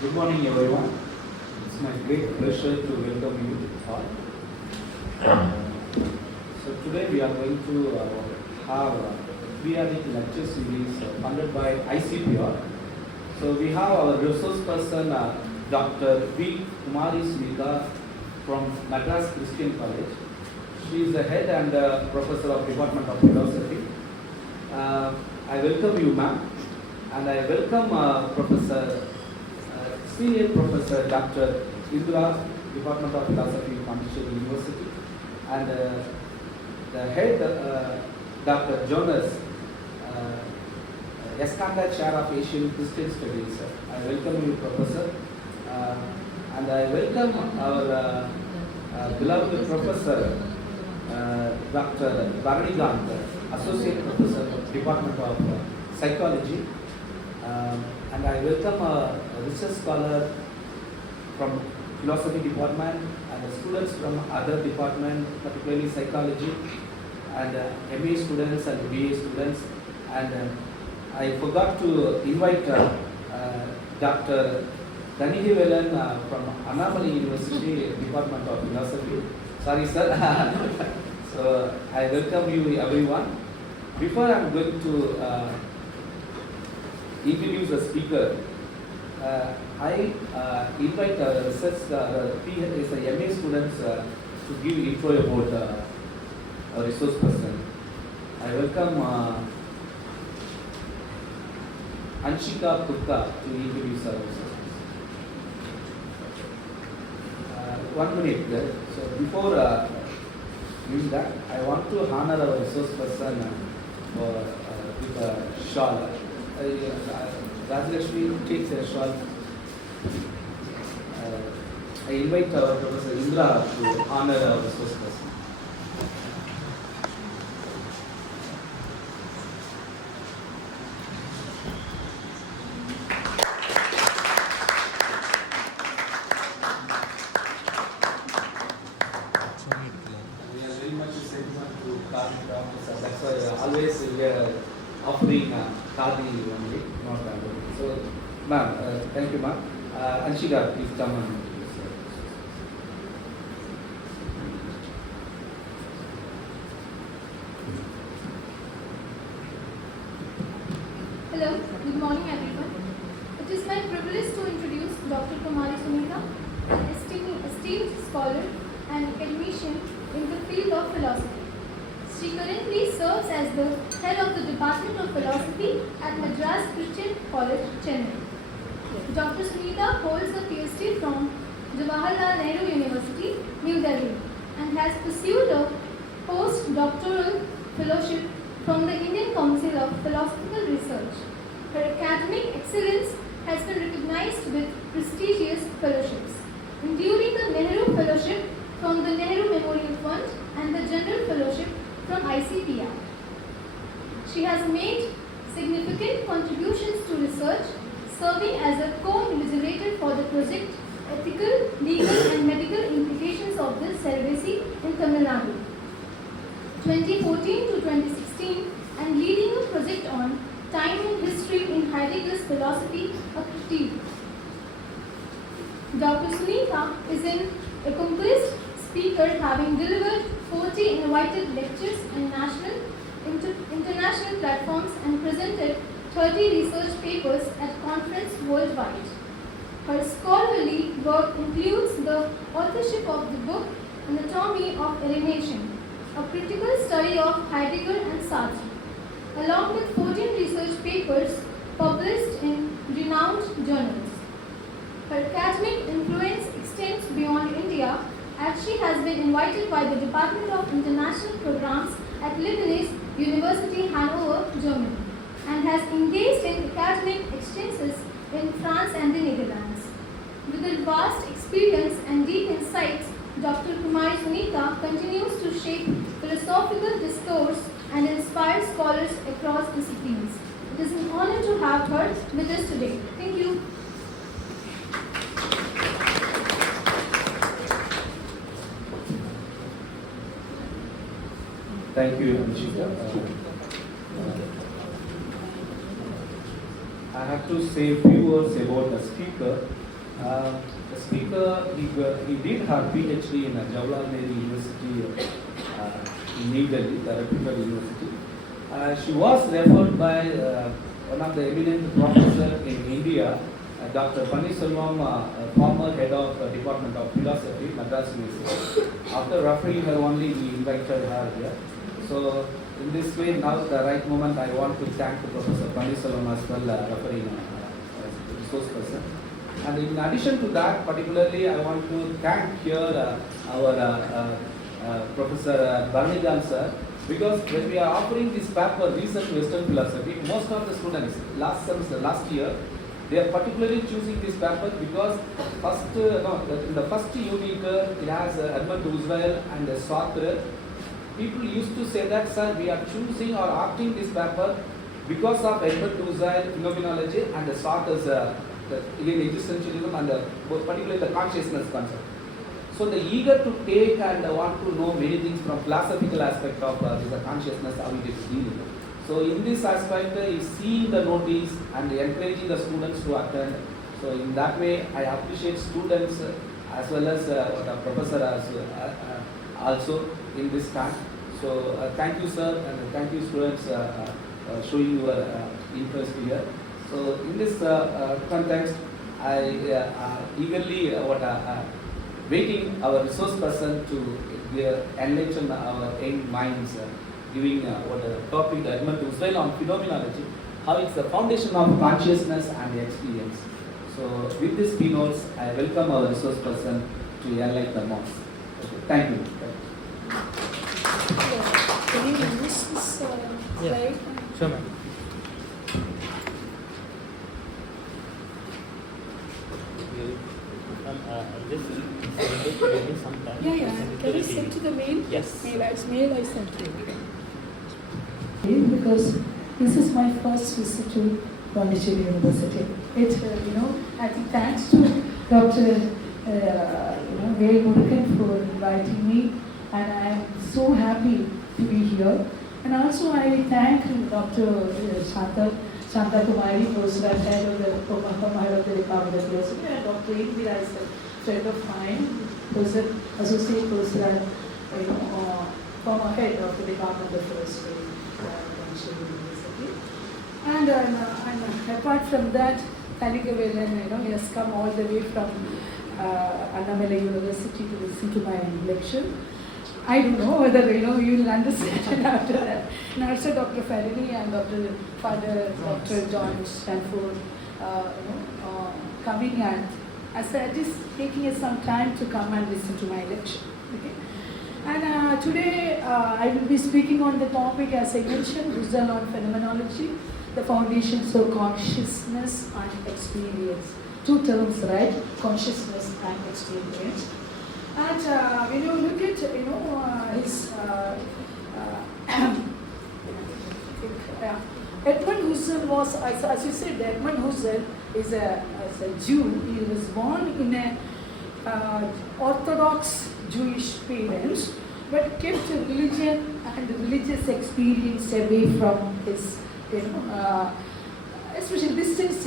Good morning, everyone. It's my great pleasure to welcome you all. So today we are going to have a periodic lecture series funded by ICPR. So we have our resource person, Dr. V. Kumari Sunitha from Madras Christian College. She is the head and professor of Department of Philosophy. I welcome you, ma'am, and I welcome Senior Professor Dr. Indra, Department of Philosophy, Pondicherry University, and the head, Dr. Jonas, Eskanda Chair of Asian Christian Studies. I welcome you, Professor, and I welcome our beloved Professor, Dr. Bharanigant, Associate Professor of Department of Psychology, and I welcome a research scholar from Philosophy Department and the students from other department, particularly Psychology, and MA students and BA students. And I forgot to invite Dr. Danihivelan from Annamalai University, Department of Philosophy. Sorry, sir. So I welcome you, everyone. Before I am going to introduce the speaker, I invite research MA students to give intro about a resource person. I welcome Anshika Putta to introduce our resource person. 1 minute. So before doing that, I want to honor our resource person with a shawl. Rajlakshmi takes a shawl. I invite our Professor Indra to honor our resource person. We are very much sentiment to Khadi officer. That's why always we are offering Khadi only, not Khadi. So, ma'am, thank you, ma'am. Anshika, please come on. Hello, good morning everyone. It is my privilege to introduce Dr. Kumari Sunitha, an esteemed scholar and academician in the field of philosophy. She currently serves as the head of the Department of Philosophy at Madras Christian College, Chennai. Dr. Sunitha holds a PhD from Jawaharlal Nehru University, New Delhi, and has pursued a postdoctoral fellowship from the Indian Council of Philosophical Research. Her academic excellence has been recognized with prestigious fellowships, including the Nehru Fellowship from the Nehru Memorial Fund and the General Fellowship from ICPR. She has made significant contributions to research, serving as a co-legislator for the project Ethical, Legal and Medical Implications of the Celibacy in Tamil Nadu, 2014 to 2016, and leading a project on Time and History in Heidegger's Philosophy, a critique. Dr. Sunitha is an accomplished speaker, having delivered 40 invited lectures in international platforms and presented 30 research papers at conferences worldwide. Her scholarly work includes the authorship of the book Anatomy of Alienation, a critical study of Heidegger and Sartre, along with 14 research papers published in renowned journals. Her academic influence extends beyond India, as she has been invited by the Department of International Programs at Leibniz University, Hanover, Germany, and has engaged in academic exchanges in France and the Netherlands. With her vast experience and deep insights, Dr. Kumari Sunitha continues to shape philosophical discourse and inspire scholars across disciplines. It is an honor to have her with us today. Thank you. Thank you, Anshika. I have to say a few words about the speaker. The speaker, he did her PhD in Jawaharlal Nehru University in New Delhi, the reputed university. She was referred by one of the eminent professors in India, Dr. Pannisalvam, former head of Department of Philosophy, Madras University. After referring her only, we invited her here. So in this way, now the right moment, I want to thank Professor Pannisalvam as well, referring as a resource person. And in addition to that, particularly, I want to thank here our Professor Barnigan sir, because when we are offering this paper, Research Western Philosophy, most of the students last year, they are particularly choosing this paper because in the first unit it has Edmund Husserl and Sartre. People used to say that, sir, we are choosing or opting this paper because of Edmund Husserl, Phenomenology, and Sartre's again existentialism and particularly the consciousness concept. So they eager to take and want to know many things from philosophical aspect of this consciousness, how it is dealing. So in this aspect, is seeing the notice and encouraging the students to attend. So in that way, I appreciate students as well as the professor also in this time. So thank you, sir, and thank you, students, showing your interest here. So in this context, I eagerly waiting our resource person to enlighten our young minds, giving what the topic Edmund Husserl on phenomenology, how it's the foundation of consciousness and experience. So with these keynotes, I welcome our resource person to enlighten the most. Okay, thank you. Can you use this slide? Sure, ma'am. Just give me some time. Yeah. Can you send to the mail? Yes. Mail I sent to you. Because this is my first visit to Pondicherry University. I think thanks to Dr. Vel Murugan for inviting me, and I am so happy to be here. And also I thank Dr. Shanta Kumari, who's the head of the Department of Philosophy, and Dr. Edmund is a friend of mine, who's an associate professor, former head of the Department of Philosophy at University. And apart from that, Thanikavelan, he has come all the way from Annamala University to listen to my lecture. I don't know whether you will understand after that. And also Dr. Farini and Dr. John Stanford, coming and as it is taking us some time to come and listen to my lecture. Okay? And today I will be speaking on the topic, as I mentioned, Husserl on phenomenology, the foundations of consciousness and experience. Two terms, right? Consciousness and experience. And when you look at, his Edmund Husserl was, as you said, Edmund Husserl is a Jew. He was born in a Orthodox Jewish parents, but kept religion and religious experience away from his, especially distance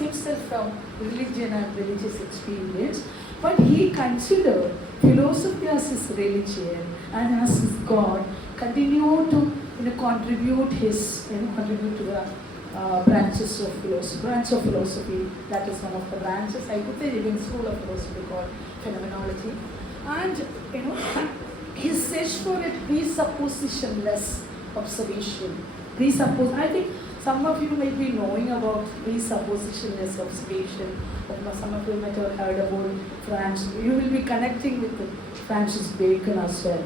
himself from religion and religious experience. But he considered philosophy as his religion and as his God, continued to contribute to the branches of philosophy. That is one of the branches. I could say even school of philosophy called phenomenology. And his search for a presuppositionless observation. I think some of you may be knowing about presuppositionless observation. Some of you might have heard about Francis. You will be connecting with Francis Bacon as well.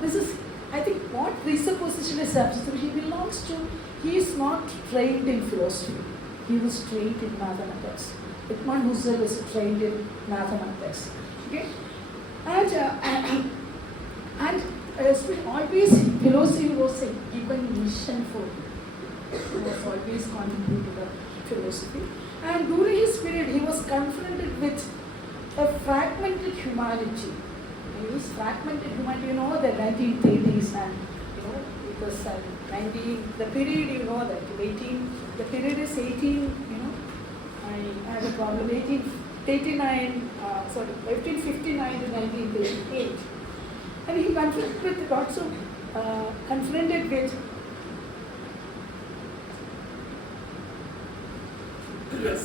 This is, I think, what presuppositionless observation belongs to. He is not trained in philosophy. He was trained in mathematics. Edmund Husserl was trained in mathematics. Okay, and always philosophy was a given mission for him. He was always contributing to the philosophy. And during his period, he was confronted with a fragmented humanity. He was fragmented humanity, the 1930s, and it was the period, the period is 18, I had a problem 1859 to 1938. And he confronted with yes,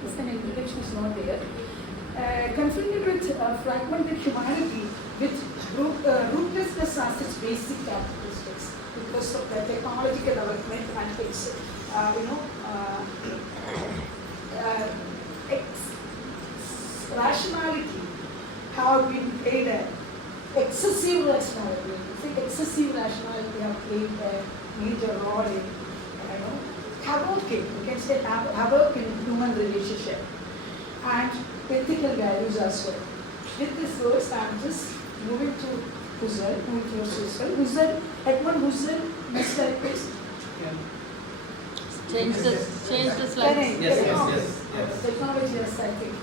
this kind of introduction is not there. Confronted with fragmented humanity with rootlessness as its basic characteristics because of the technological development and its, rationality have been played excessive rationality. Excessive rationality have played a major role in, havoc, you can say havoc in human relationship and ethical values as well. With this verse, I am just moving to Husserl, Edmund Husserl, Mr. Epist. Change the slide. Yes. Technology, yes, I think,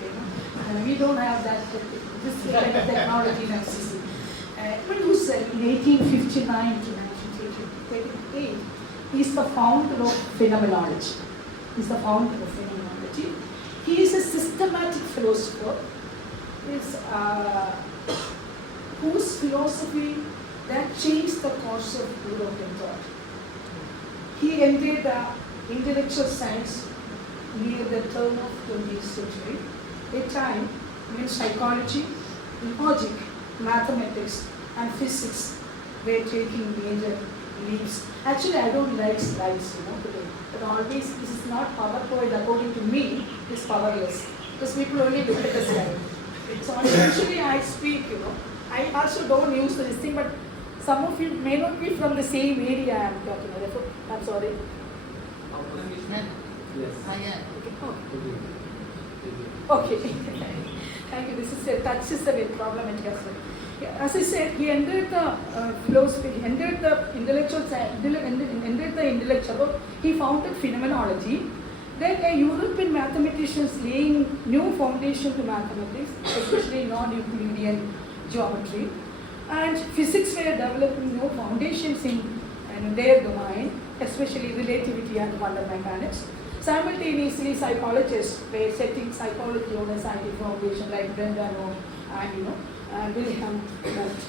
we don't have that, this kind of technology in FCC. Edmund Husserl, in 1859 to 1938, is the founder of Phenomenology. He is a systematic philosopher whose philosophy that changed the course of European thought. He entered intellectual science near the turn of 20th century, a time when psychology, logic, mathematics, and physics were taking major leaps. Actually, I don't like slides, today. But always, this is not PowerPoint according to me, it's powerless. Because people only look at the slide. So usually I speak, I also don't use this thing, but some of you may not be from the same area I am talking about. Therefore, I'm sorry. Yes. Okay. Thank you. This is touches a bit problematic as well. Yeah, as I said, he entered the philosophy, he entered the intellectual science, he founded Phenomenology. Then a European mathematicians laying new foundation to mathematics, especially non-Euclidean geometry. And physics were developing new foundations in their domain, especially relativity and quantum mechanics. Simultaneously, psychologists were setting psychology on a scientific foundation like Brendano and Wilhelm Wundt.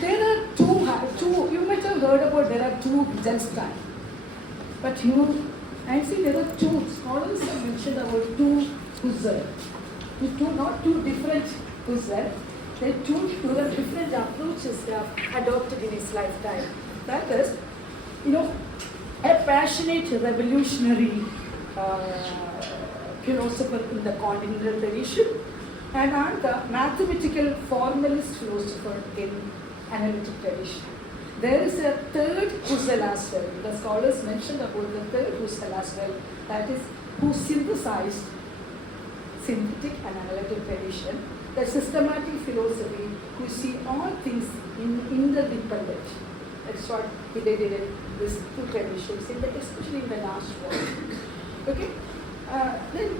There are two, you might have heard about there are two Wittgenstein. But I see there are two scholars have mentioned about two Husserl. Not two different Husserl. There are two different approaches they have adopted in his lifetime. That is, a passionate revolutionary philosopher in the continental tradition and the mathematical formalist philosopher in analytic tradition. There is a third Husserl as well. The scholars mentioned about the third Husserl as well. That is, who synthesized synthetic and analytic tradition, the systematic philosophy, who see all things interdependent. That's what he did in these two traditions, especially in the last one. Okay? Then,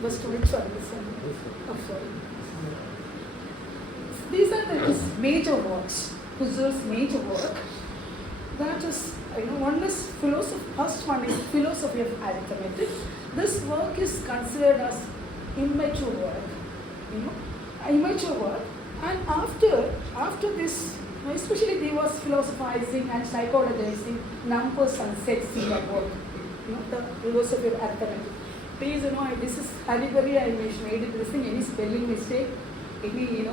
which one? This one? Oh, sorry. These are his major works, Husserl's major work. That is, one is first one is philosophy of arithmetic. This work is considered as immature work, immature work. And after this, especially he was philosophizing and psychologizing numbers and sets in that work, the philosophy of arithmetic. Please, this is hurry, I made it, this thing, any spelling mistake, any,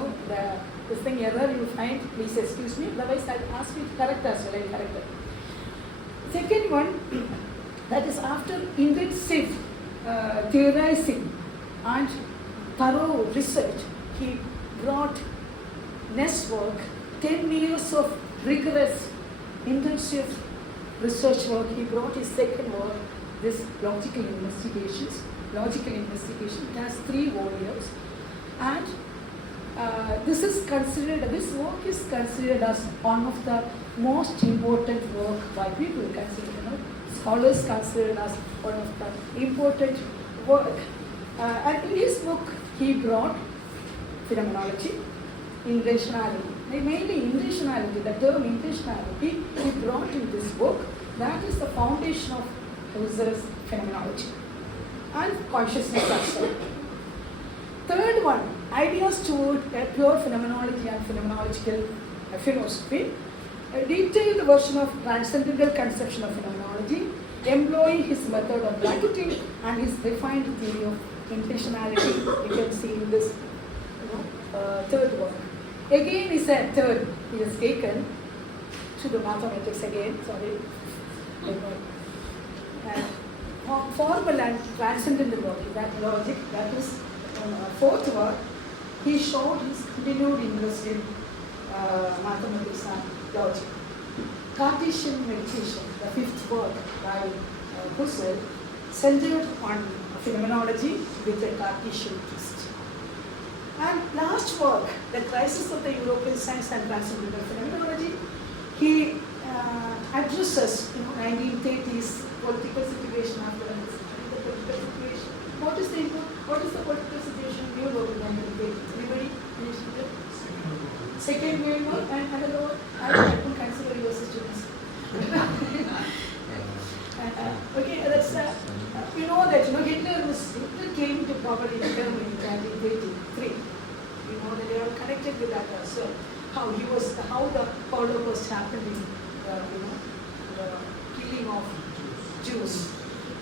this thing error you find, please excuse me, otherwise I'll ask you to correct as well, I'll correct it. Second one, that is after intensive theorizing and thorough research, he brought next work, 10 years of rigorous, intensive research work. He brought his second work, this logical investigation. It has 3 volumes. And this work is considered as one of the most important work by people considered, scholars considered as one of the important work. And in his book, he brought phenomenology, intentionality. Mainly intentionality, the term intentionality, he brought in this book. That is the foundation of Husserl's Phenomenology and consciousness also. Third one, ideas toward a pure phenomenology and phenomenological philosophy. A detailed version of transcendental conception of phenomenology, employing his method of bracketing and his refined theory of intentionality. You can see in this third work. Again is a third, he has taken to the mathematics again, sorry. Formal and transcendental logic, that is fourth work. He showed his continued interest in mathematics and logic. Cartesian meditation, the fifth work by Husserl, centered on phenomenology with a Cartesian twist. And last work, The Crisis of the European Science and Transcendental Phenomenology, he addresses 1930s political situation after the political situation. What is the political situation in Europe in 1930s? Anybody? Second World War and another one. I don't consider you as a student. Okay, that's you know that Hitler came to power in Germany in 1933. You know that they are connected with that also. How the Holocaust happened in the killing of Jews.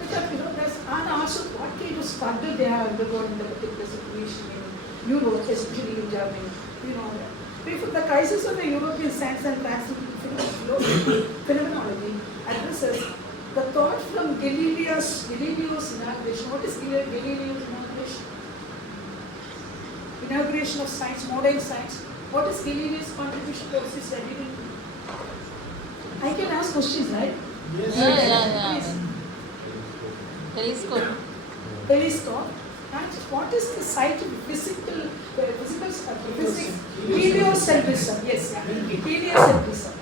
And also what kind of struggle they have undergone in the particular situation in Europe, especially in Germany. You know that. Before the crisis of the European science and transcendental phenomenology addresses the thought from Galileo's inauguration. What is Galileo's inauguration? Inauguration of science, modern science. What is Galileo's contribution to this? I can ask questions, right? Yes. Yeah. Telescope. Telescope. And what is the scientific physics? Heliocentrism. Yes, heliocentrism.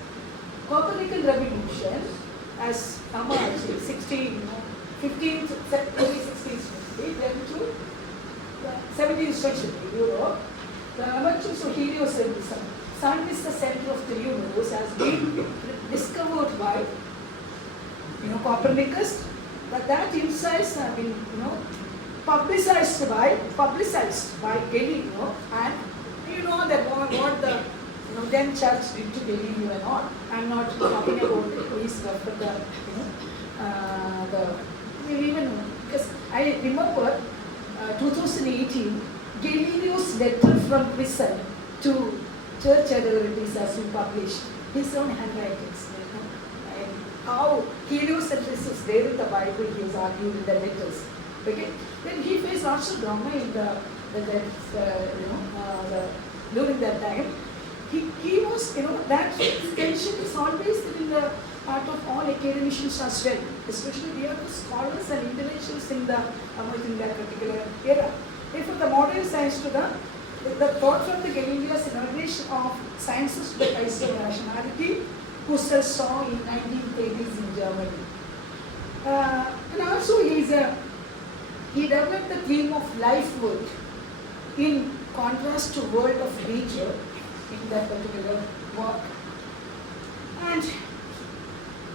Copernican revolution as emerged 15th, early 16th century, then to the 17th century Europe. The emergence of heliocentrism. Sun is the center of the universe has been discovered by Copernicus, but that insights have been publicized by Galileo, and what the then church did to Galileo and all. I'm not talking about it, please refer because I remember 2018 Galileo's letter from prison to church authorities has been published, his own handwritings. And how heliocentrism is there in the Bible, he has argued in the letters. Okay? Then he faced lots of drama in during that time. He was, that tension is always in the heart of all academicians as well. Especially we are the scholars and intellectuals in that particular era. Therefore, the modern science to the thought from the Galileo's inauguration of sciences to the crisis of rationality, Husserl saw in 1930s in Germany. And also he developed the theme of life work in contrast to world of nature in that particular work. And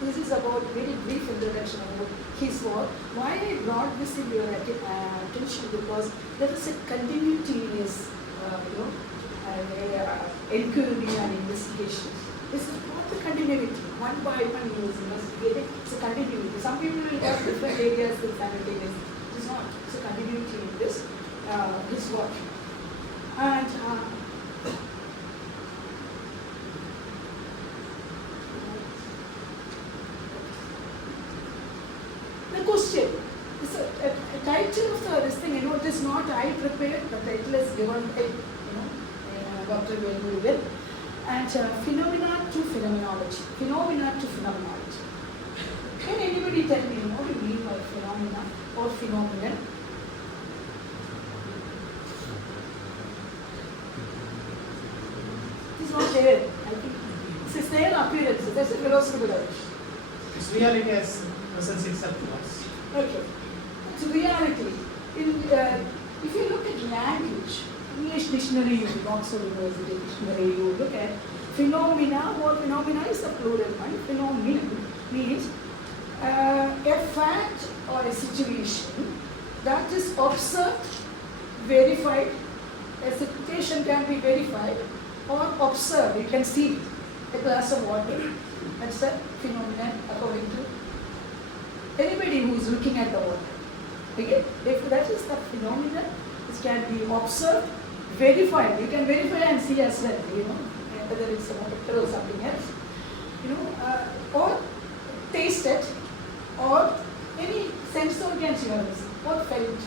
this is about very brief introduction about his work. Why I brought this in your attention, because there is a continuity in his inquiry and investigation. This is not the continuity. One by one he was investigating. It's a continuity. Some people will have different areas with simultaneously. It is not. It's a continuity in this his work. And the question is a title of this thing. It is not I prepared. The title is given by Dr. Edmund. And phenomena to phenomenology. Phenomena to phenomenology. Can anybody tell me what do you mean by phenomena or phenomenon? It is not there. I think it is their appearance. That's a philosophical approach. It's reality as presents itself to us. Okay. It's reality. If you look at language, English dictionary, you look, Oxford University dictionary, you look at phenomena, or phenomena is the plural one. Phenomenon means a fact or a situation that is observed, verified. A situation can be verified or observed. You can see a glass of water. That's a phenomenon according to anybody who is looking at the water. Okay? If that is the phenomenon, it can be observed, verified. You can verify and see as well, whether it's a water or something else. Or tasted, or any sense organs you have seen, or felt.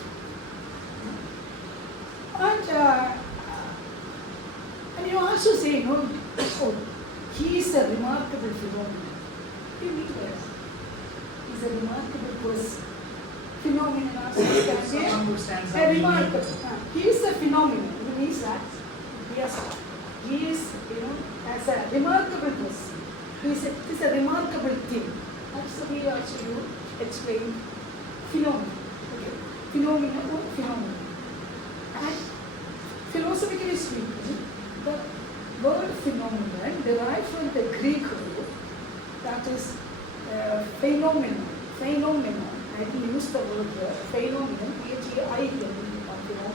And you also say, oh, he is a remarkable phenomenon. What do you mean by that? He is a remarkable person. Phenomenon also can Someone who stands be out a unique. remarkable. He is a phenomenon. It means that he is, as a remarkable person. He is a remarkable thing. That's the way also you explain phenomenon. Okay? Phenomenon or phenomenon. And philosophically speaking, the word phenomenon derived from the Greek word that is phenomenon. Phenomenon. I can use the word phenomenon,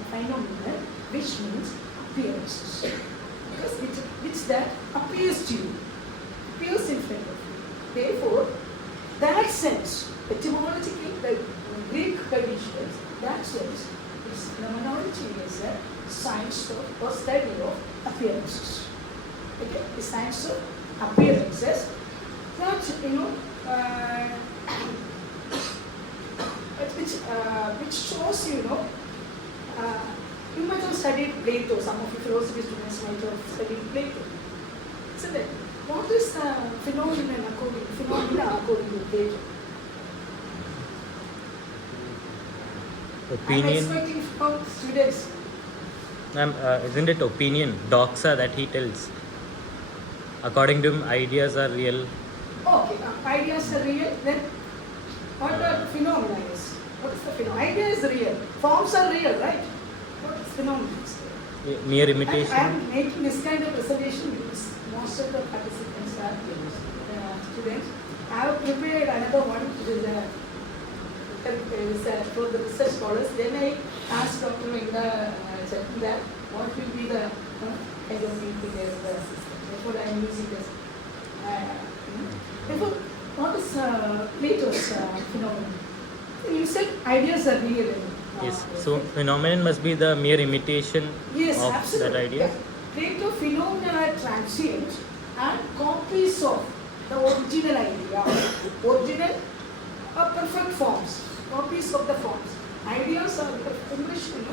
phenomenon, which means appearances. Because which that appears to you, appears in front of you. Therefore, that sense, etymologically, the Greek conditions, that sense, is phenomenology is a science of or study of appearances. Okay, the science of appearances. That which shows you might have studied Plato. Some of the philosophy students might have studied Plato. So then, what is the phenomena according to Plato? Opinion. I'm expecting from students. Isn't it opinion, doxa, that he tells? According to him, ideas are real. Okay, ideas are real. Then, what the phenomena is? What is the phenomena? Idea is real. Forms are real, right? What is phenomena? Mere imitation. I am making this kind of presentation because most of the participants are students. I have prepared another one, which is for the research scholars. Then I asked Dr. Megha that what will be the kind of meeting as the system. Therefore, I am using this. Therefore, what is Plato's phenomenon? You said ideas are real. Yes. So phenomenon must be the mere imitation Yes, of absolutely. that idea. Yes. Plato phenomena are transient and copies of the original idea. Original or perfect forms. Copies of the forms. Ideas are impression.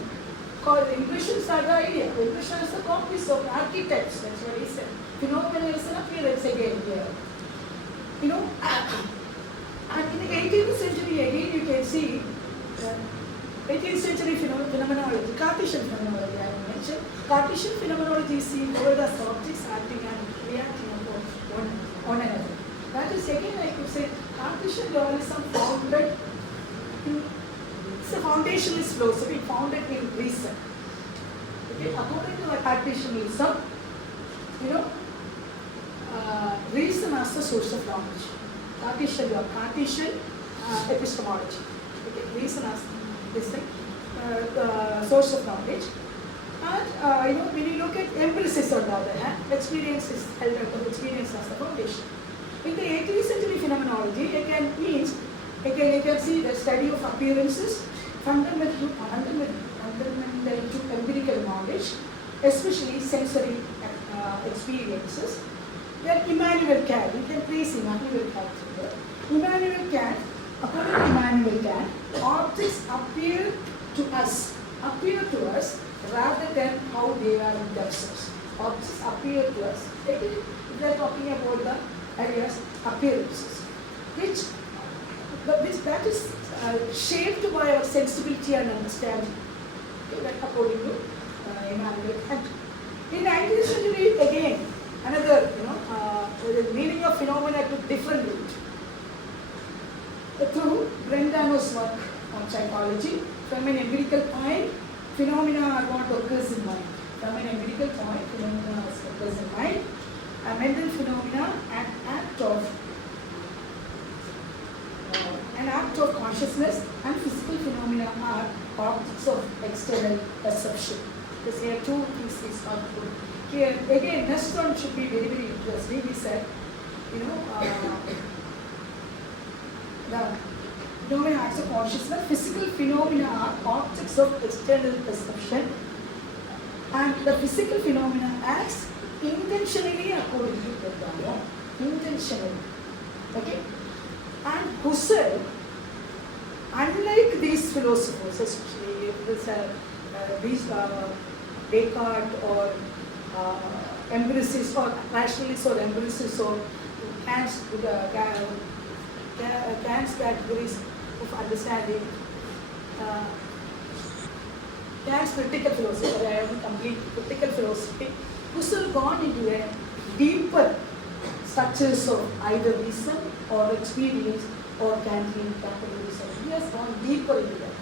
Called impressions are the idea. Impression is the copies of archetypes. That's what he said. Phenomena is an appearance again here. And in the 18th century again you can see 18th century phenomenology, Cartesian phenomenology I mentioned. Cartesian phenomenology is seen over the objects acting and reacting upon one another. That is again, I could say, Cartesian dualism founded in, it's a foundationalist philosophy founded in reason. Okay, according to the Cartesianism, reason as the source of knowledge. Cartesian epistemology. Okay, reason as this thing, the source of knowledge. And when you look at empiricism on the other hand, experience is held out of experience as the foundation. In the 18th century phenomenology, again you can see the study of appearances, fundamental to empirical knowledge, especially sensory experiences. Then Immanuel Kant, you can place Immanuel Kant here. Immanuel Kant, according to Immanuel Kant, objects appear to us rather than how they are in themselves. Objects appear to us. They are talking about the ideas appearances, which that is shaped by our sensibility and understanding. Okay, that according to Immanuel Kant. In 19th century again, another the meaning of phenomena took different route. Through Brentano's work on psychology, from an empirical point, phenomena are what occurs in mind. From an empirical point, phenomena occurs in mind. A mental phenomena, an act of an act of consciousness, and physical phenomena are objects of external perception. Because here two things is not good. Here again, next one should be very, very interesting. He said, you know, the phenomena acts of consciousness, physical phenomena are objects of external perception, and the physical phenomena acts intentionally according to the Dhamma. Intentionally. Okay? And Husserl, unlike these philosophers, especially these Descartes or empiricists or rationalists or empiricists or Kant's categories of understanding, Kant's critical philosophy, or I have complete critical philosophy, Husserl gone into a deeper structures of either reason or experience or Kantian categorism. He has gone deeper into that.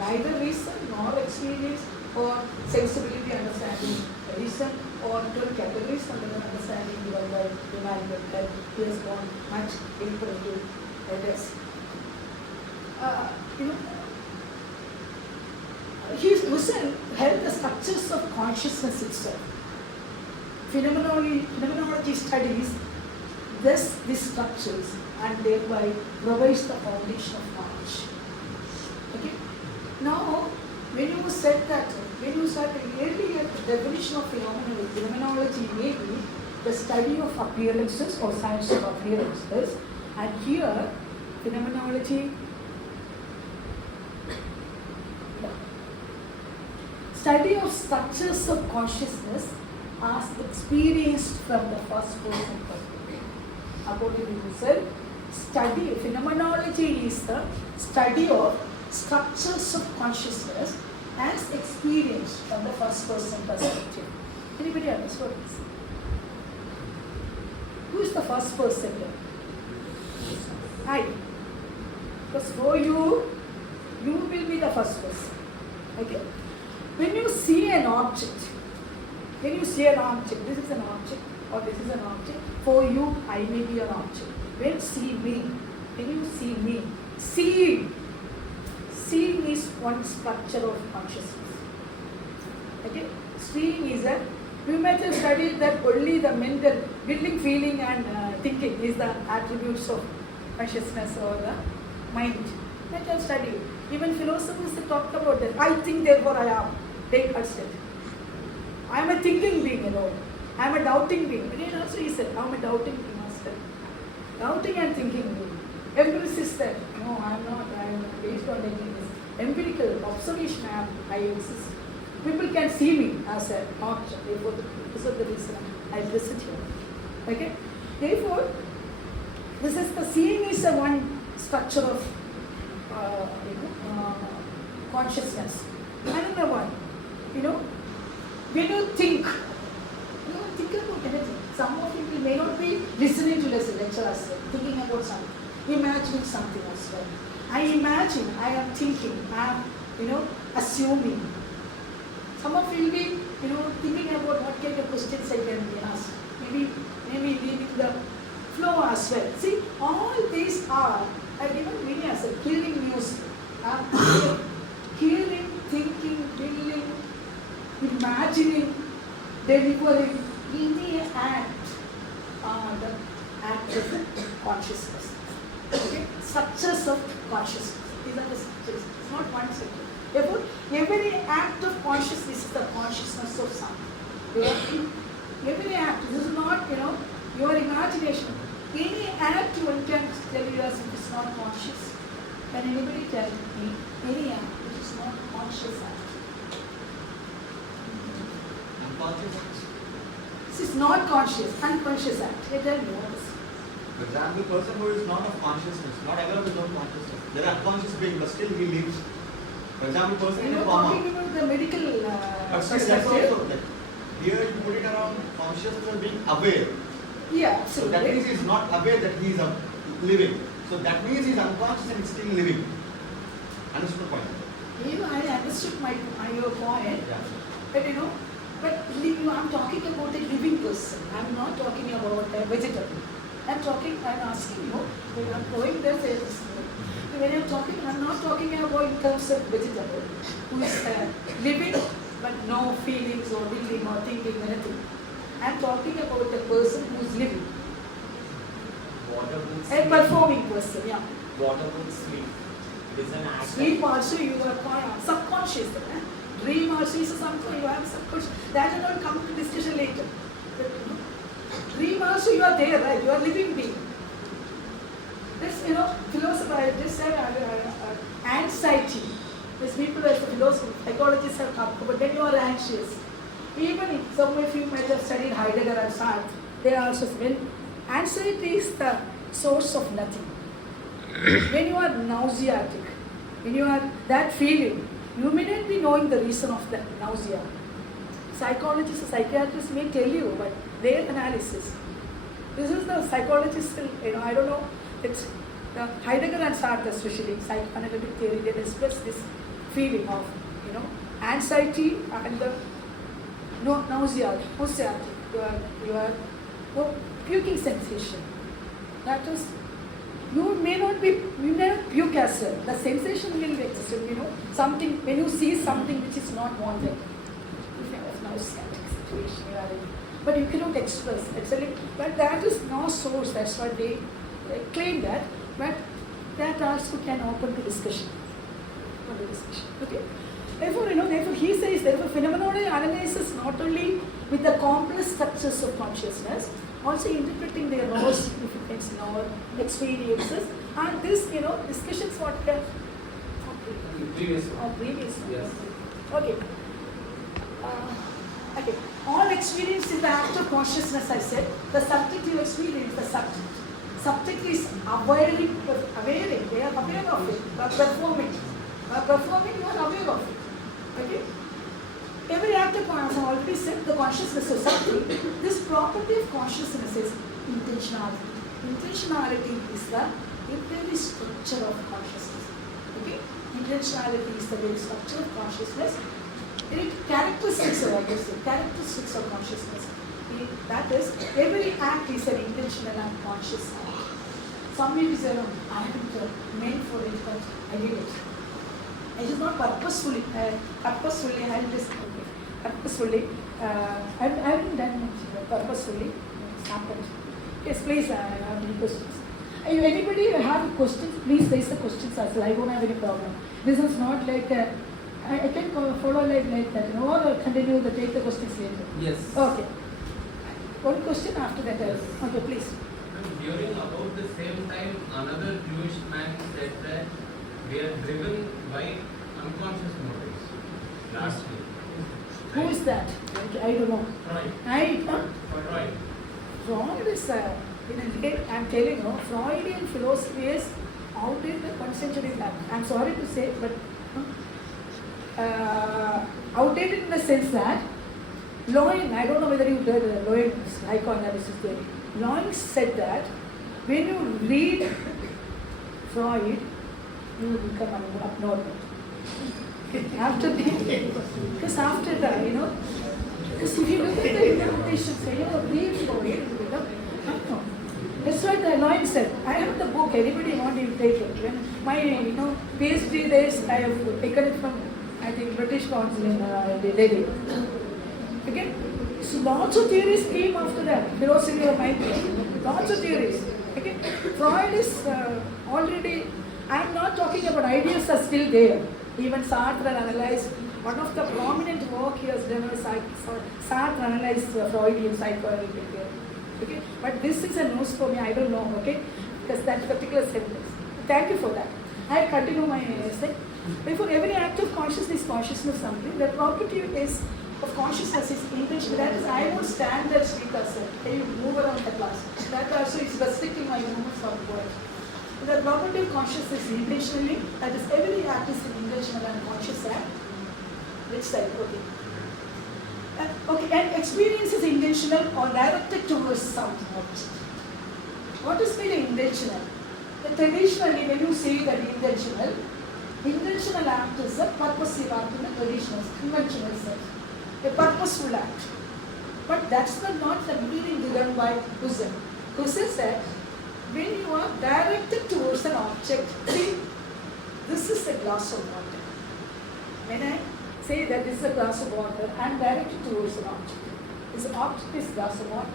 Neither reason nor experience or sensibility understanding reason or two categories understanding given by Emmanuel. He has gone much deeper into this. You know, Husserl held the structures of consciousness itself. Phenomenology studies these structures and thereby provides the foundation of knowledge. Okay? Now, when you said earlier, the definition of phenomenology may be the study of appearances or science of appearances, and here, phenomenology, study of structures of consciousness as experienced from the first person perspective. According to Husserl, phenomenology is the study of structures of consciousness as experienced from the first person perspective. Anybody understand this? Who is the first person here? I. Because for you will be the first person. Okay? When you see an object, this is an object or this is an object, for you, I may be an object. When you see me, seeing is one structure of consciousness. Okay? Seeing is we might have studied that only the mental, building, feeling and thinking is the attributes of consciousness or the mind. Might have studied. Even philosophers have talked about that. I think, therefore I am. Descartes said. I am a thinking being alone. I am a doubting being. Again also he said, I am a doubting being, master. Doubting and thinking being. Empiricist said, no, I am not. I am based on taking this empirical observation. I exist. People can see me as an object. Therefore, this is the reason I visit here. Okay? Therefore, this is the seeing is a one structure of consciousness. Another one, when you think about anything. Some of you may not be listening to lecture as well, thinking about something, imagining something as well. I imagine, I am thinking, I am, assuming. Some of you will be, thinking about what kind of questions I can be asked. Maybe leaving the flow as well. See, all these are given meaning as a hearing music. Hearing, thinking, feeling, imagining, delivering, in the act of consciousness. Okay? Structures of consciousness. These are the structures. It's not one second. Therefore, every act of consciousness is the consciousness of something. Every act. This is not, your imagination. Any act one can tell you as if it's not conscious. Can anybody tell me any act which is not conscious act? Unconscious. This is not conscious, unconscious act. Tell me what is. For example, the person who is not of consciousness, not aware of his own consciousness, they are unconscious being, but still he lives. For example, person in a coma. Talking about the medical But still, that's also that. Here you put it around consciousness as being aware. Yeah, so that means he is not aware that he is living. So that means he is unconscious and still living. Understood the point? I understood your point. Yeah. But I'm talking about a living person. I'm not talking about a vegetable. I'm asking you, when I'm going there, when talking about in terms of vegetable, who is living but no feelings or willing or thinking anything. I am talking about a person who is living, Water would a sleep. performing person. Yeah. Water would sleep. It is an act. Sleep also you are subconscious. Dream also is something you have subconscious. That will not come to discussion later. But, dream also you are there, right? You are living being. This, philosopher just said anxiety. These people as the philosophers, psychologists have come, but when you are anxious, even if some of you might have studied Heidegger and Sartre, they are also when anxiety is the source of nothing. When you are nauseatic, when you are that feeling, you may not be knowing the reason of that nausea. Psychologists, psychiatrists may tell you, but their analysis. This is the psychologists, I don't know, it's the Heidegger and Sartre especially, psychoanalytic theory, they express this feeling of, anxiety and the nausea, your puking sensation. That is, you may not puke as well. The sensation will exist, something, when you see something which is not wanted. If you have nauseatic situation you are in, but you cannot express, actually, but that is no source, that's what they claim that, but that also can open to discussion. Okay? Therefore, he says, phenomenology analyzes not only with the complex structures of consciousness, also interpreting their raw significance in our experiences, and this, discussions what we have Previous previous. Yes. Okay. Okay. All experience is the act of consciousness, I said. The subjective experience, the subject. Subject is awaring, they are aware of it, performing. Performing, you are aware of it. Okay? Every act of consciousness, I already said, the consciousness of something. This property of consciousness is intentionality. Intentionality is the very structure of consciousness. Okay? Intentionality is the very structure of consciousness. Characteristics of consciousness. That is, every act is an intentional and conscious act. Some may say, I haven't meant for it, but I did it. It is not purposefully. I haven't done it purposefully. It's happened. Yes, please, I have any questions. If anybody have questions, please raise the questions as well. I don't have any problem. This is not like I can follow like that, or continue to take the questions later. Yes. Okay. One question after that. Okay, please. During about the same time, another Jewish man said that we are driven by unconscious motives. Lastly. Who is that? I don't know. Freud. Freud. Freud is, I'm telling you, Freudian philosophy is outdated 1 century back. I'm sorry to say, but outdated in the sense that Loin, I don't know whether you heard Loin's psychoanalysis theory. Loin said that when you read Freud, you will become abnormal. After because after that, because if you look at the interpretations, read Freud, you become abnormal. That's what Loin said. I have the book, anybody want to take it. When my PhD days, I have taken it from, I think, British Council in Delhi. Okay? So lots of theories came after that. Philosophy of mind. Lots of theories. Okay? Freud is already, I am not talking about ideas are still there. Even Sartre analyzed, one of the prominent work he has done is Sartre analyzed Freudian psychoanalytic theory. Okay? But this is a news for me, I don't know, okay? Because that particular sentence. Thank you for that. I continue my essay. Therefore, every act of consciousness something. The property is of consciousness is intention. That is, I won't stand there speaker, sir. Can you move around the class? That also is restricting my movements of words. The property of consciousness is intentionally, that is, every act is an intentional and conscious act. Which side? Okay. Okay, and experience is intentional or directed towards something. What is meaning intentional? Traditionally, when you say that intentional act is a purposive act in the traditional, conventional sense. A purposeful act. But that's not the meaning given by Husserl. Husserl said, when you are directed towards an object, see, this is a glass of water. When I say that this is a glass of water, I am directed towards an object. This object is glass of water.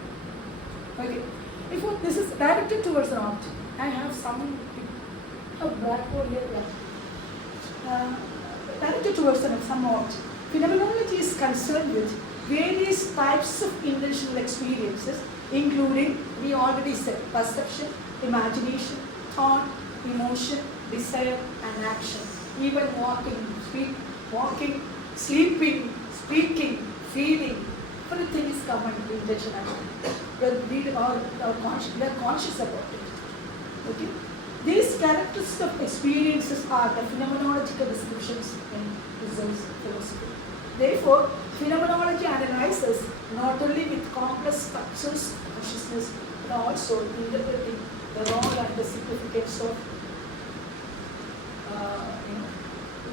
Okay. If this is directed towards an object, I have some blackboard here. Directed towards some object. Phenomenology is concerned with various types of intentional experiences, including, we already said, perception, imagination, thought, emotion, desire, and action. Even walking, sleeping, speaking, feeling, everything is common to intentionality. We are conscious about it. Okay? These characteristics of experiences are the phenomenological descriptions in Husserl's philosophy. Therefore, phenomenology analyzes not only with complex structures of consciousness, but also interpreting the role and the significance of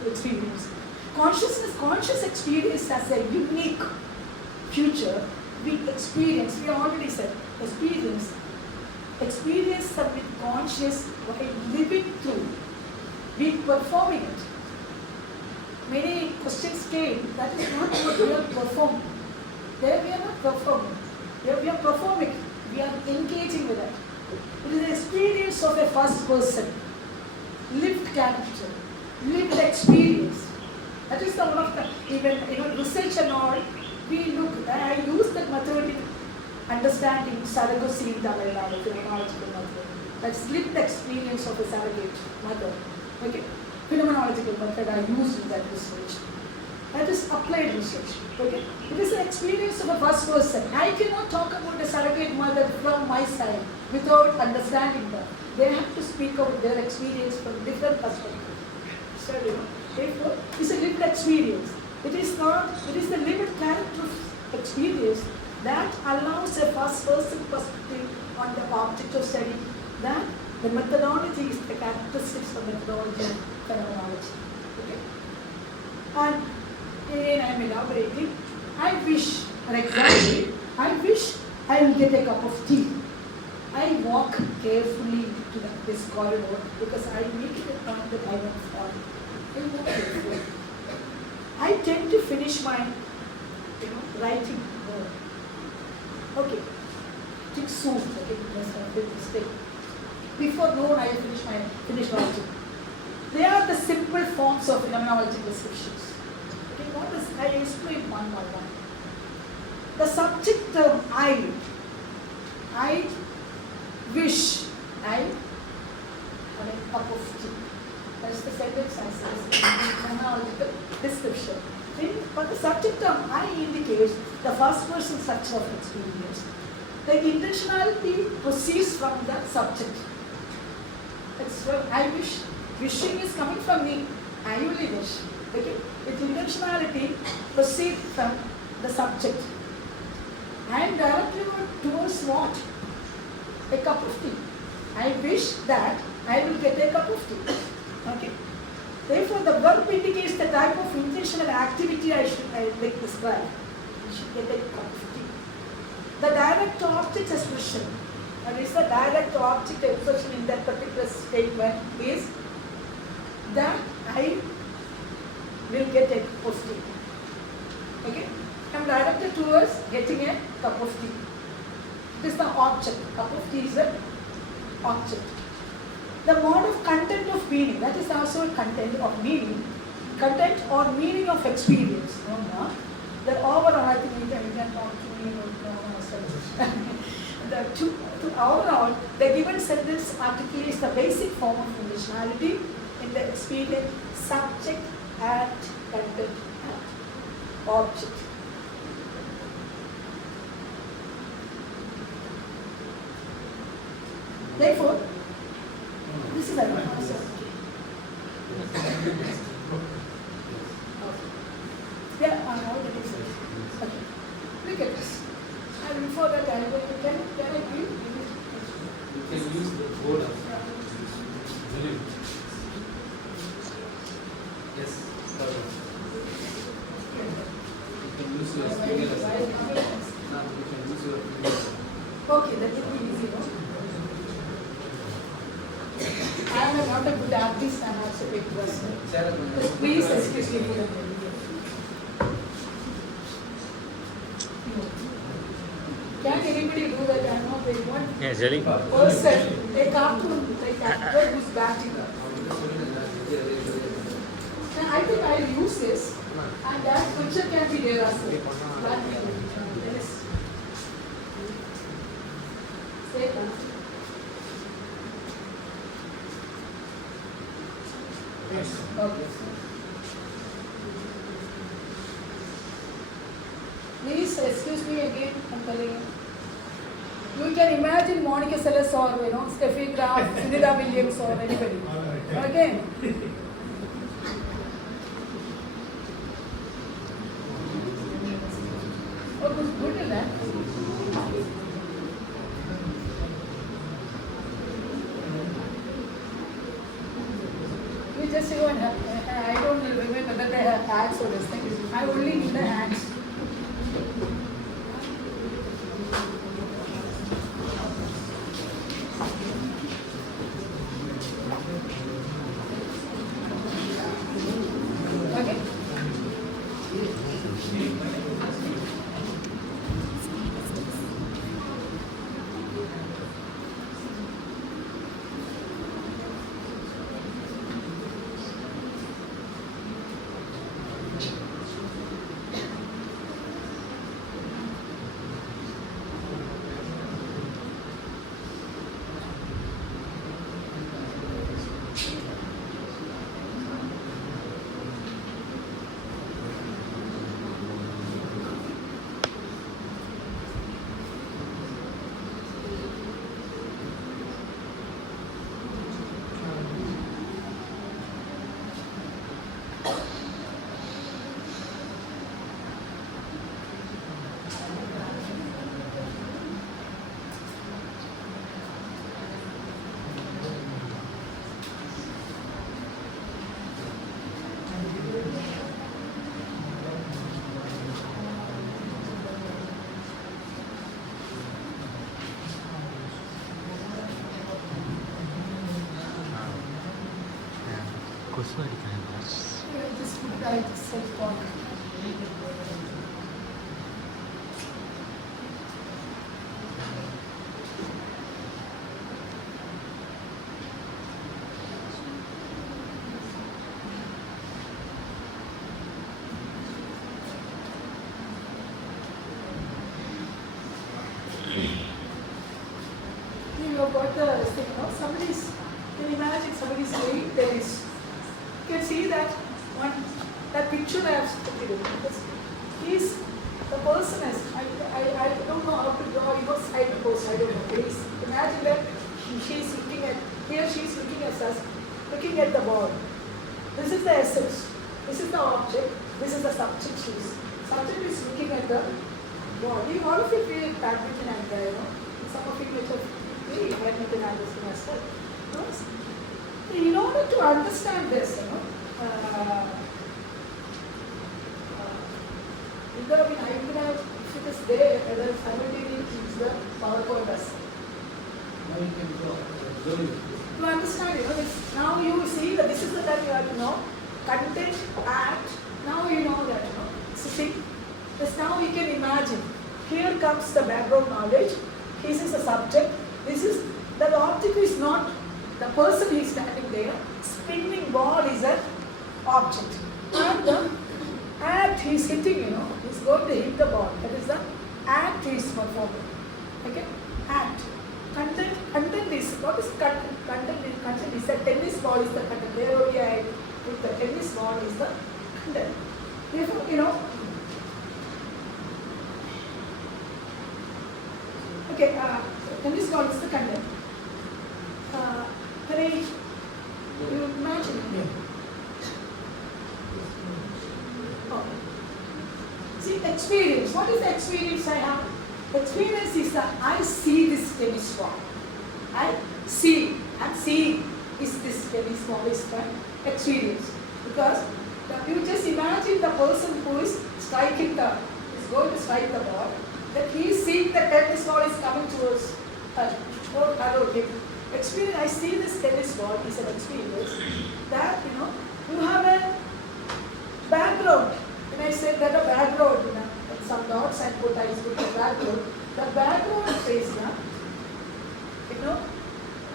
experience. Conscious experience has a unique future. We experience, we already said, experience them with conscious while living through, we performing it. Many questions came, that is not what we are performing. There we are not performing. There we are performing. We are engaging with it. It is the experience of a first person, lived character, lived experience. That is the one of the, even research and all, we look, I use that method in understanding surrogacy in Tamil Nadu, phenomenological method. That's lived experience of a surrogate mother. Okay? Phenomenological method I use in that research. That is applied research. Okay? It is an experience of a first person. I cannot talk about a surrogate mother from my side without understanding them. They have to speak about their experience from different perspectives. So, therefore, it's a lived experience. It is the lived character of experience that allows a first person perspective on the object of study. That the methodology is the characteristics of methodology and phenomenology. Okay? And again I am elaborating. I wish, for example, I will get a cup of tea. I walk carefully to this corridor because I make it a point that I want to fall. I walk carefully. I tend to finish my writing work. Okay. Take soon. Okay, that's a big mistake. Before noon, I finish writing. They are the simple forms of phenomenological descriptions. Okay, what is, I explain one by one. The subject term I wish I have a cup of tea. That's the sentence I say in phenomenological description. But the subject term I indicates the first person structure of experience. The intentionality proceeds from the subject. That's what I wish. Wishing is coming from me. I only wish. Okay? Its intentionality proceeds from the subject. I am directly towards what? A cup of tea. I wish that I will get a cup of tea. Okay? Therefore, the verb indicates the type of intentional activity I will describe. I should get a cup of tea. The direct object expression, that is the direct object expression in that particular statement is that I will get a cup of tea. Okay? I am directed towards getting a cup of tea. It is the object. Cup of tea is an object. The mode of content of meaning, that is also a content of meaning. Content or meaning of experience. No. The overall, I think we can talk to me overall, the given sentence articulates the basic form of intentionality in the experience, subject, act, content, and object. Therefore, this is an answer. Yeah, I know the research. Okay. Look at this. And before that, I will can I give You can use the board of Yes. You can use your finger as well. You can use your finger. Okay, that will be easy, no? I am not a good artist. I have to take rest. Please excuse me for the Can anybody do that? I know they want Yeah, Jelly. person, a cartoon like actor who's batting. And I think I'll use this, and that picture can be there as well. Yes. Say that. Yes. Okay. Please excuse me again, I'm telling you. You can imagine Monica Seles or Steffi Graf, Sunitha Williams or anybody. Okay? Oh, good in that. You just go and have, I don't remember whether they have hats or this thing. I only need the hats. Okay? Just put it right self-talk. You have got the thing, somebody's, can you imagine somebody's doing this. You can see that that picture I have put it in. Because he's, the person is, I don't know how to draw, side to post, I don't know. Please imagine that she's looking at, here she's looking at us, looking at the ball. This is the essence, this is the object, this is the subject she's. Subject is looking at the ball. All of you feel badminton and some of you which have very badminton and this as well. In order to understand this, either I would have, if it is there, whether simultaneously use the PowerPoint as to understand, now you see that this is the time you have to know, content, act, now you know that, So see, this now you can imagine, here comes the background knowledge, this is the subject, the object is not the person who is standing there, spinning ball is an object. And the act he is hitting, he's going to hit the ball. That is the act he is performing. Okay? Act. Content is, what is content? Content is the tennis ball is the content. There only I put the tennis ball is the content. Therefore, okay, tennis ball is the content. You imagine? Oh. See, experience. What is the experience I have? Experience is that I see this tennis ball. I see. I'm seeing is this tennis ball is the experience. Because you just imagine the person who is striking is going to strike the ball, that he is seeing the tennis ball is coming towards her. Or him. experience, I see this tennis ball is an experience that, you have a background. When I say that a background, some dots and put the background. The background says,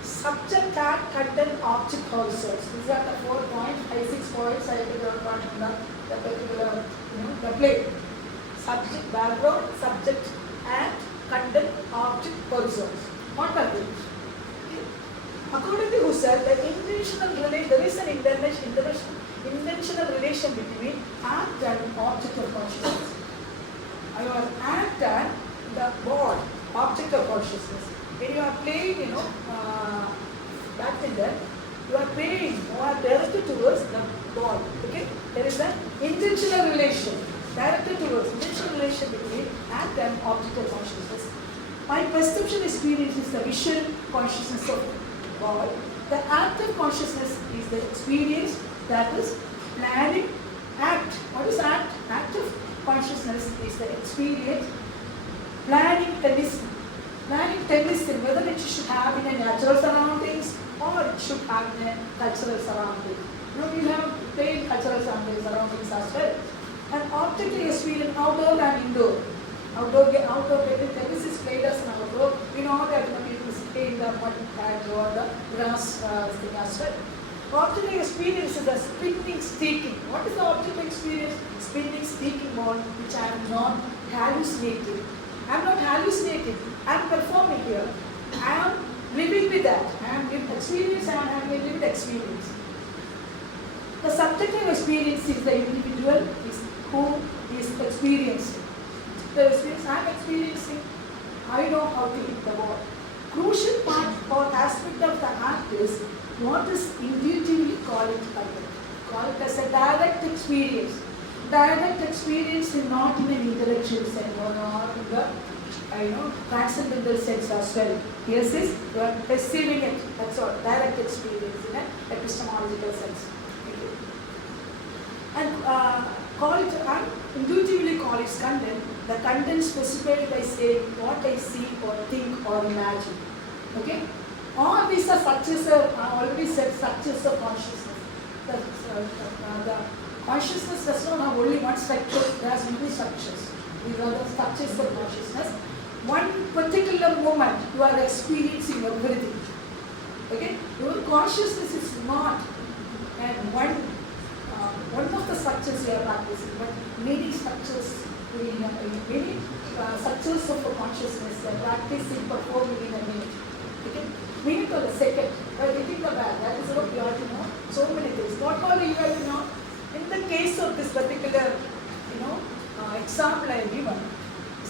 subject, tag, content, object, concepts. These are the 4 points, 6 points I will learn from the particular, the play. Subject, background, subject, and content, object, concepts. What are they? According to Husserl, there is an intentional relation between act and object of consciousness. Your act and the ball, object of consciousness. When you are playing, badminton, you are playing, you are directed towards the ball. Okay? There is an intentional relation, directed towards intentional relation between act and object of consciousness. My perception experience is the visual consciousness of ball. The active consciousness is the experience that is planning act. What is act? Active consciousness is the experience planning tennis. Planning tennis, whether it should have in a natural surroundings or it should have in a cultural surrounding. We have played cultural surroundings as well. And objective experience outdoor and indoor. Outdoor tennis is played as an outdoor. We know that people stay in the mud patch or the grass thing as well. Objective experience is the spinning, sticking. What is the objective experience? Spinning, sticking ball, which I am not hallucinating. I am not hallucinating. I am performing here. I am living with that. I am living experience. I am having a lived experience. The subjective experience is the individual who is experiencing. The experience I am experiencing, I know how to hit the ball. Crucial part or aspect of the act is what is intuitively called as a direct experience. Direct experience is not in an intellectual sense or not in the transcendental sense as well. Yes, you are perceiving it. That's all. Direct experience in an epistemological sense. And intuitively call its content. The content specified by saying what I see or think or imagine. Okay? All these are structures I already said structures of consciousness. The consciousness does not have only one structure, there are many structures. These are the structures of consciousness. One particular moment you are experiencing everything. Okay? Your consciousness is not one of the structures you are practicing, but many structures structures of consciousness you are practicing performing in a minute. Okay? Minute or a second. Hitting the bag, that is what you have to know. So many things. Not only you have to know. In the case of this particular, example I have given,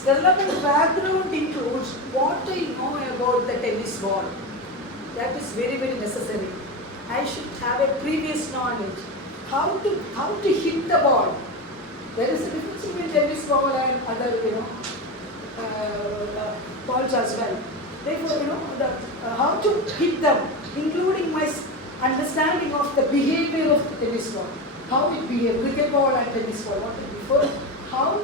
relevant background includes what I know about the tennis ball. That is very, very necessary. I should have a previous knowledge. How to hit the ball. There is a difference between tennis ball and other, balls as well. Therefore, how to hit them, including my understanding of the behavior of the tennis ball. How it behaves, cricket ball and tennis ball. What it before? How,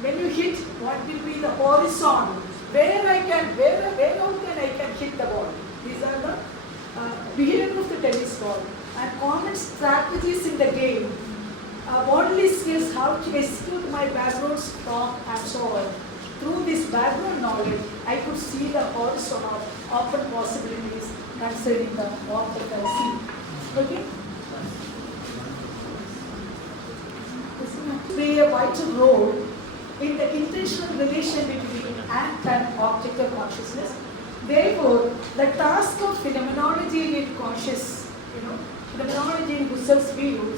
when you hit, what will be the horizon? Where I can hit the ball. These are the behavior of the tennis ball. And common strategies in the game, bodily skills, how to execute my background strong and so on. Through this background knowledge, I could see the horizon of open possibilities concerning the object I see. Okay? This play a vital role in the intentional relation between act and object of consciousness. Therefore, the task of phenomenology in conscious, phenomenology in Husserl's view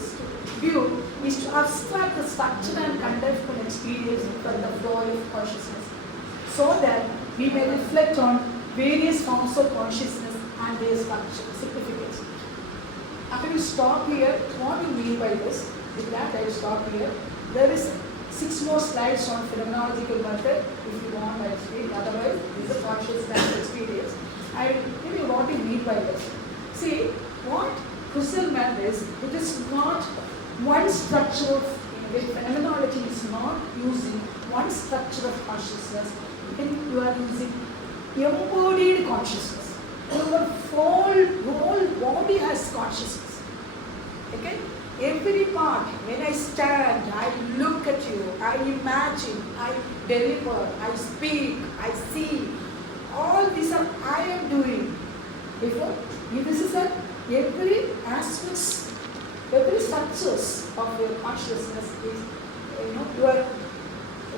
is to abstract the structure and content experience from the flow of consciousness, so that we may reflect on various forms of consciousness and their structure, significance. I will stop here. What do you mean by this? With that, I will stop here. There is 6 more slides on phenomenological method. If you want, I will speak. Otherwise, this is consciousness experience. I will tell you what you mean by this. See, what Husserl meant is, it is not one structure of phenomenology is not using one structure of consciousness. You are using embodied consciousness. Your whole body has consciousness. Okay? Every part, when I stand, I look at you, I imagine, I deliver, I speak, I see. All these are I am doing. Therefore, this is every aspects, every structures of your consciousness is,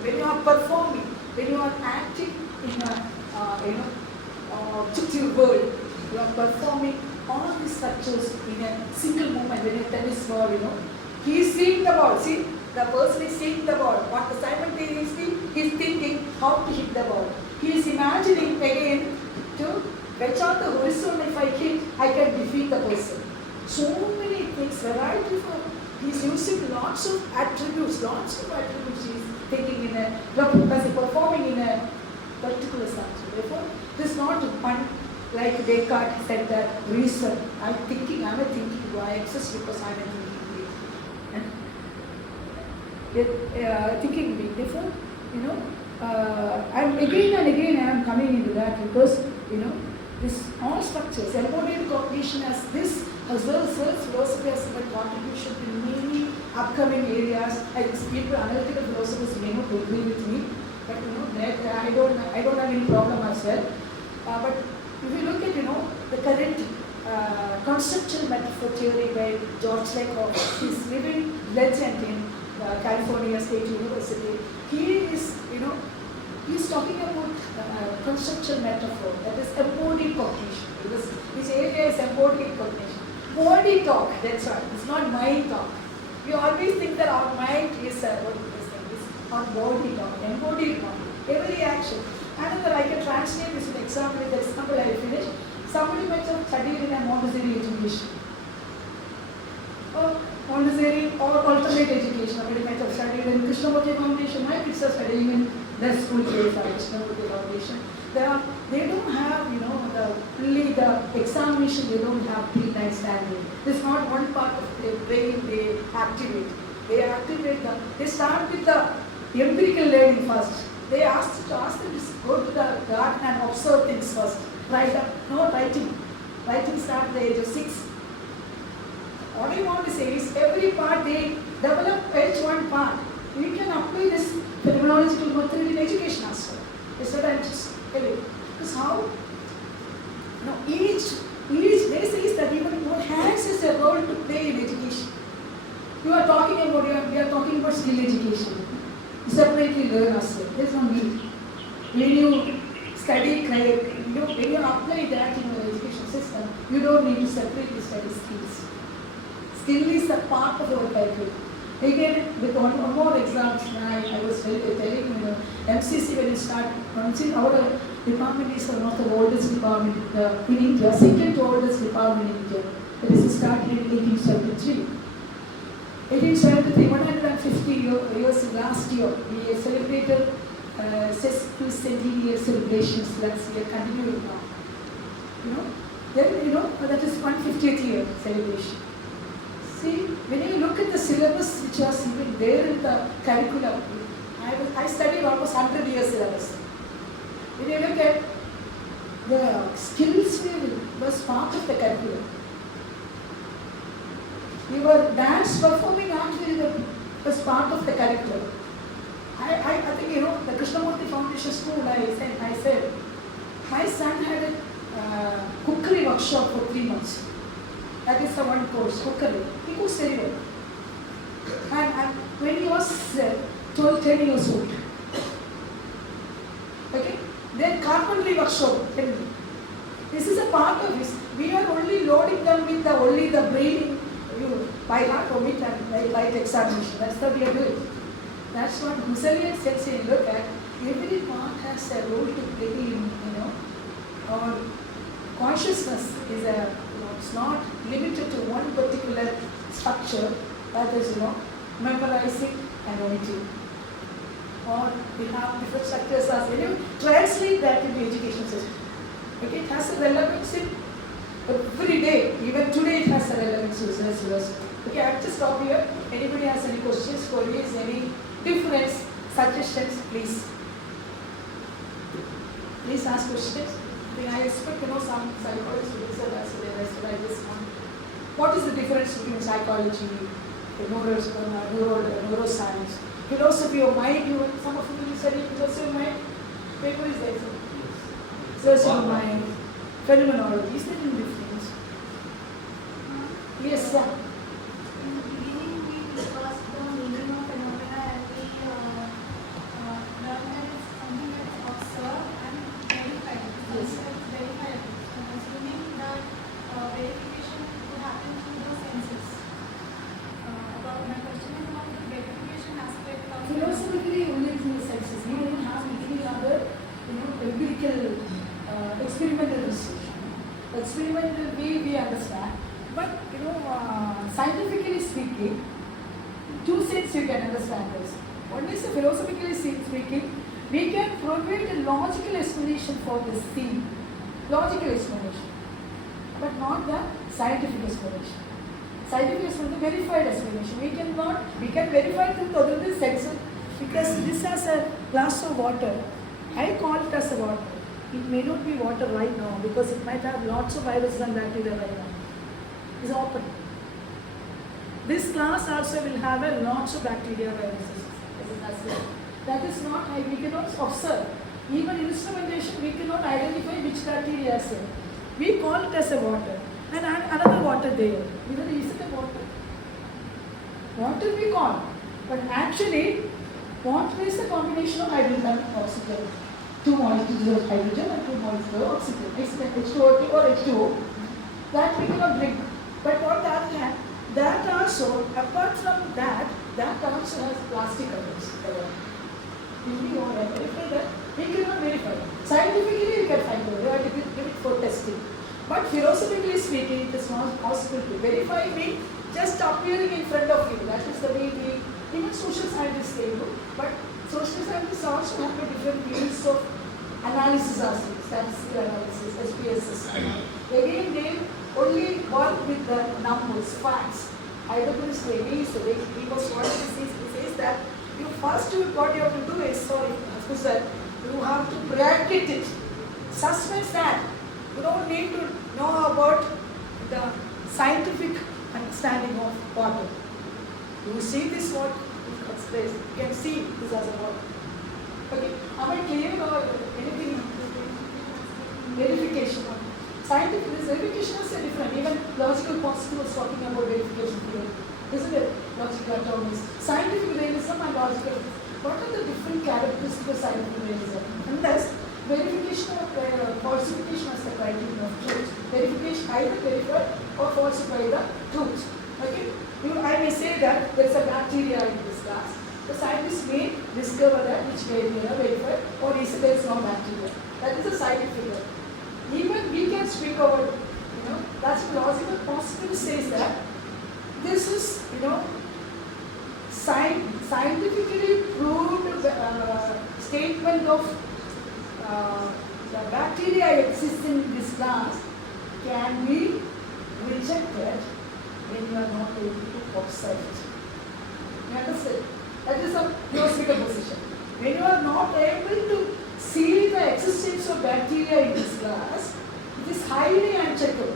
when you are performing, when you are acting in a, objective world, you are performing all these structures in a single moment. When you tennis ball, he is seeing the ball. See, the person is seeing the ball. What simultaneously he is thinking how to hit the ball. He is imagining again to catch on the horizon. If I hit, I can defeat the person. So many things, variety of. He is using lots of attributes. He is thinking in a performing in a particular structure. Therefore, this is not one. Like Descartes said that reason, I'm a thinking, I exist because I'm a thinking being. Therefore, and again I am coming into that because, this all structures, embodied cognition as this Husserl's philosophy has a contribution to many upcoming areas. People, analytical philosophers may not agree with me, but that I don't have any problem as well. But if you look at, the current conceptual metaphor theory by George Lakoff, he's living legend in California State University. He is, he's talking about conceptual metaphor, that is embodied cognition. Because his area is embodied cognition. Body talk, that's right. It's not mind talk. We always think that our mind is our body talk, embodied talk. Every action. Another, I can translate this in example. The example I finish. Somebody might have studied in a Montessori education, or Montessori or alternate education. Somebody might have studied in Krishnamurti Foundation. My kids are studying in their school place at Krishnamurti Foundation. They don't have, the examination. They don't have pre-night standing. This is not one part of their brain they activate. They start with the empirical learning first. They ask them to go to the garden and observe things first. No writing. Writing starts at the age of 6. What I want to say is every part they develop each one part. We can apply this phenomenological method in education as well. That's what I'm just telling you. Because how? Each day says that even more hands is a role to play in education. We are talking about skill education. Separately learn as well. There's no need. When you study, when you apply that in your education system, you don't need to separately study skills. Skill is a part of your curriculum. Again, with one more example, I was telling you, MCC when you start, our department is one of the oldest department in India, second oldest department in India. It is started in 1873. 1873, 150 years last year, we celebrated sesquicentennial celebrations last year, continuing now. Then, that is 150th year celebration. See, when you look at the syllabus which was even there in the curriculum, I studied almost 100 years syllabus. When you look at the skills was part of the curriculum. Your dance performing actually was part of the curriculum. I think, the Krishnamurti Foundation School, I said, my son had a cookery workshop for 3 months. That is the one course, cookery. He cooks very well. And when he was 10 years old, okay, then carpentry workshop. This is a part of this. We are only loading them with only the brain, by heart omit and write examination. That's what we are doing. That's what Husserl says. Look at every part has a role to play in, our consciousness is it's not limited to one particular structure, that is, memorizing and omitting. Or we have different structures as when you translate that into education system. Okay, it has a relevance in every day, even today it has a relevance to us. Okay, I have to stop here. Anybody has any questions, queries, any difference, suggestions, please. Please ask questions. I expect, some psychologists will say that, so I just want, what is the difference between psychology, neuroscience, philosophy of mind? Some of you will study philosophy of mind. Paper is like philosophy of mind, phenomenology. Is there any difference? Yes, yeah. In the beginning, we discussed the meaning of phenomena and we learned that it's something that's observed and verified. Yes. It's verified. Assuming that verification could happen through the senses. About my question is about the verification aspect of Philosophically, only through the senses. We don't have any other, empirical, experimental research. Experimental way we understand, but scientifically speaking, two sets you can understand this. One is philosophically speaking, we can provide a logical explanation for this theme, logical explanation, but not the scientific explanation. Scientific explanation, verified explanation. We can verify through the senses, because this has a glass of water. I call it as a water. It may not be water right now because it might have lots of viruses and bacteria right now. It's open. This glass also will have a lots of bacteria viruses. That is not, we cannot observe. Even in instrumentation, we cannot identify which bacteria is there. We call it as a water. And another water there. Is it a water? Water we call. But actually, water is a combination of hydrogen and oxygen. Two molecules of hydrogen and two molecules of oxygen. It's H2O or H2O. That we cannot drink. But on the other hand, that also, apart from that also has plastic atoms. If we want to verify that, we cannot verify. Scientifically, we can find out. We have to give it for testing. But philosophically speaking, it is not possible to verify me just appearing in front of you. That is the way even social scientists they do. But social scientists also have different fields of analysis, statistical analysis, SPSS. Again, they only work with the numbers, facts. Edmund is he was what he says that what you have to do is, Husserl, you have to bracket it. Suspense that. You don't need to know about the scientific understanding of water. You see this what expressed. You can see this as a water. Okay. Am I clear or anything? Verification. Scientific verification is different. Even logical positive was talking about verification theory. Isn't it? Logical atomism. Scientific realism and logical. What are the different characteristics of scientific realism? Unless verification or falsification as the criterion of truth. Verification either verify or falsify the truth. Okay? I may say that there is a bacteria in this glass. The scientists may discover that which bacteria verified or there is no bacteria. That is a scientific. Even we can speak about, that's logical possibility says that this is, scientifically proved statement of the bacteria exists in this glass can be rejected when you are not able to observe it. You understand? That is a philosophical position. When you are not able to see the existence of bacteria in this glass, it is highly uncheckable.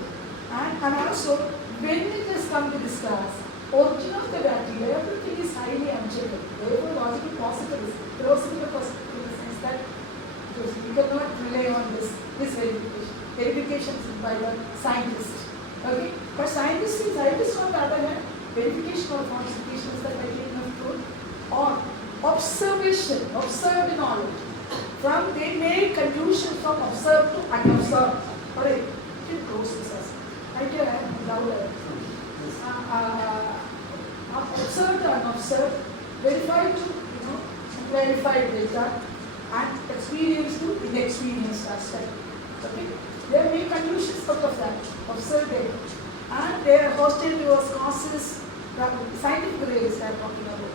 And also, when it has come to this glass, origin of the bacteria, everything is highly uncheckable. Therefore, logical possibilities, philosophical possibilities in the sense that we cannot rely on this verification. Verification is by the scientist. Okay? But scientists on the other hand, verification or falsification is the criterion of truth or observation, observed knowledge. They make conclusions from observed to unobserved. Alright, it processes. Right here I am observed to unobserved, verified to verified data, and experience to inexperienced aspect. Okay? They make conclusions out of that, observed data. And they are hostile towards causes, scientific realism I am talking about.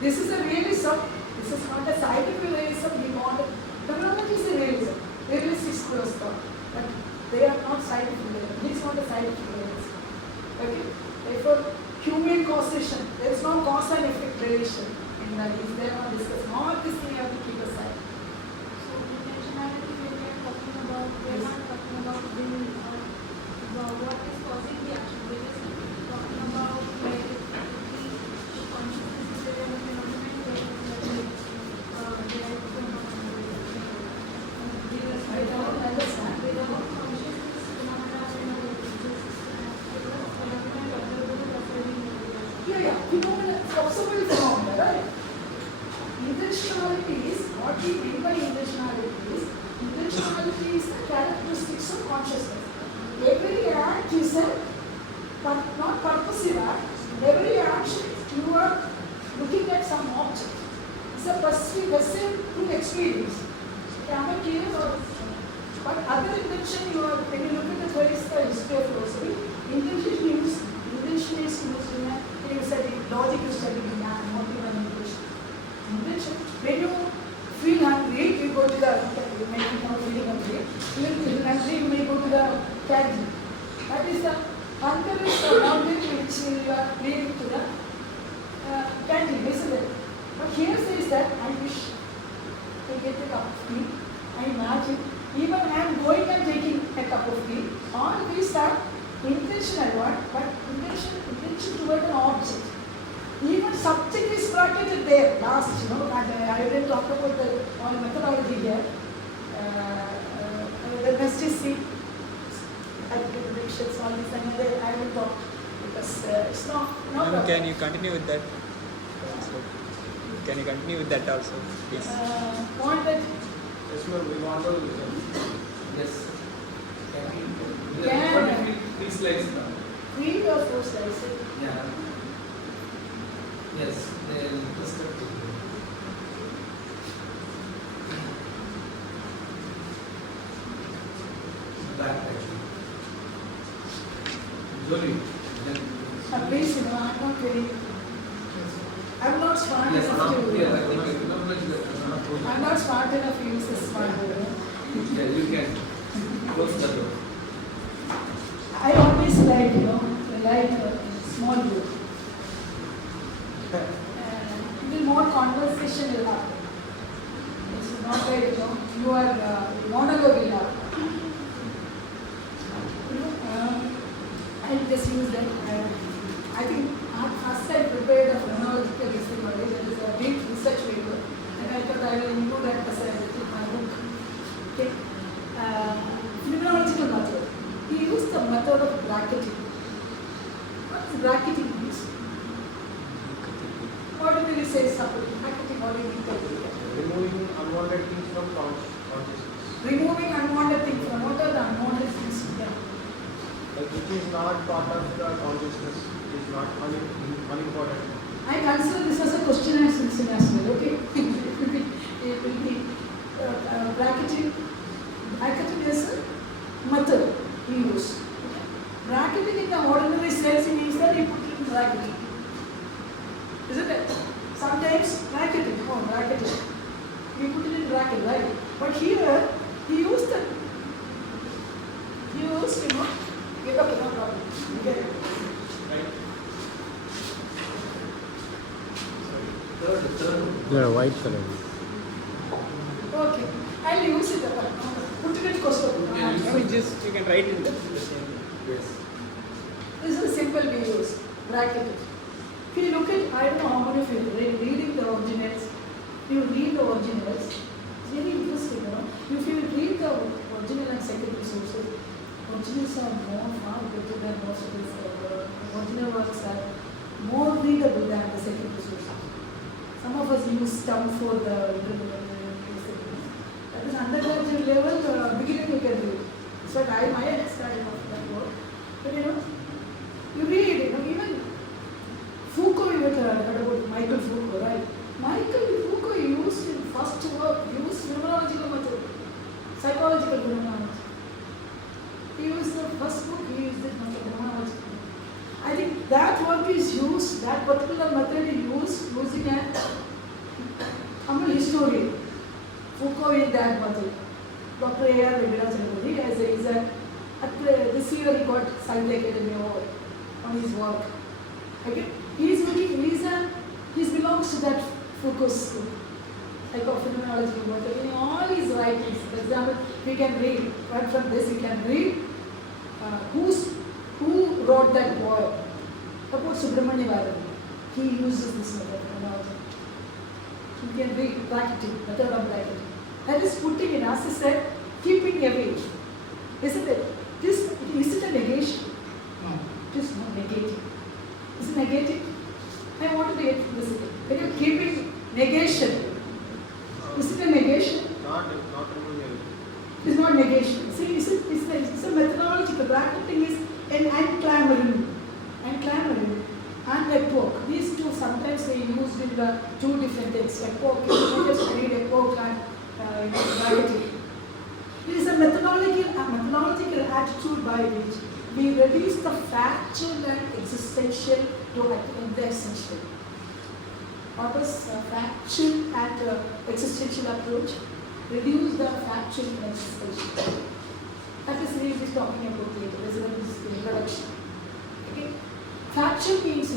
This is a realism. This is not a scientific realism. Phenomenology is a realism. Realistic schools thought. But they are not scientific realism. This is not a scientific realism. Okay? Therefore, human causation. There is no cause and effect relation in that. If they are not discussed, all this thing you have to keep aside. So, intentionality when we are talking about we're not talking about will or what is causing the action. We're just talking about where the consciousness is a phenomenon where I don't understand. without consciousness, phenomena Yeah. Phenomena, observable phenomena, right? Intentionality is, what we mean by intentionality is the characteristics of consciousness. Every act is a, not purposive act. Every action, you are looking at some object. It's a passive through experience. Am I clear? But other intention, when you look at the history of philosophy, intention is used in a study, logic is studied in motive and intention. When you feel hungry, you go to the, you may be not feeling hungry, you may go to the canteen. That is the hunger is the object which you are leading to the canteen, isn't it? But here says that I wish I get a cup of tea. I imagine, even I am going and taking a cup of tea. All these are intentional one, but intention toward an object. Even subject is bracketed there. Last, and I didn't talk about the methodology here. The next is see. I will talk because it's not. Can you continue with that? Can you continue with that also, please? Want that? Yes, ma'am, we want to. Yes. Yeah. What if we slides now? 3 or 4 slides. Yeah. Yes, then back actually. Jolie, then. Please, I'm not very. I'm not smart Yes, enough to. yes, I think I'm not smart enough to use this smart board. yeah, you can close the door. I always like, a small group. More conversation will happen. It's not like, your monologue will happen. I'll just use that. I think first I prepared a phenomenological history, there is a deep research paper, and I thought I will include that as in my book. Okay. Phenomenological method. He used the method of bracketing. What is bracketing means? What do you say something? Bracketing, what do you mean by that? Removing unwanted things from consciousness. Removing unwanted things from what are the unwanted things? Yeah. Like which is not part of the consciousness, is not unimportant. I consider this as a question and answer as well, okay? It will be bracketing. Bracketing is a method we use. Bracketing in the ordinary sense means that you put it in bracketing. Isn't it? Sometimes bracketing, bracketing. We put it in bracket, right? But here, he used, okay, no problem. You get it. Right? Third. Yeah, white color. Okay. I'll use it. Put it in question. You can write in the Yes. This is a simple we use. Bracket it. If you look at, I don't know how many of you are reading the originals. You read the originals. It's very interesting, If you read the original and secondary sources, originals are far better than most of these. Original works are more readable than the secondary sources. Some of us use STUM for the that is undergraduate level, beginning you can read. So my understanding of that work. But you read, even Foucault, you heard about Michael Foucault, right? Michael Foucault used in first work, used phenomenological method, psychological phenomenology. He used the first book, he used it method, phenomenology. I think that work is used, that particular method is used using a Tamil historian. Foucault in that method. Dr. A.R. Venkatacharya, this year he got Sahitya Academy Award on his work. Okay? He belongs to that Foucault school. like of phenomenology, in all his writings. For example, we can read, right from this, we can read who wrote that poem. Suppose Subramanya Bharati, he uses this method of phenomenology. You can read bracketing, method of bracketing. That is putting in, as I said, keeping away. Isn't it? Is it a negation? No, it is not negating. Is it negating? I want to be explicit. When you're keeping negation, is it a negation? Not removing. It's not negation. See, it's a methodological. Bracketing is an enclammering. And epoch. These two sometimes they used in the two different things. Epoch, you just read epoch and bracketing. It is a methodological attitude by which we reduce the factual and existential to the essential. What is factual and existential approach? Reduce the factual and existential. That is really we're talking about later. This is the introduction. Okay? Factual means,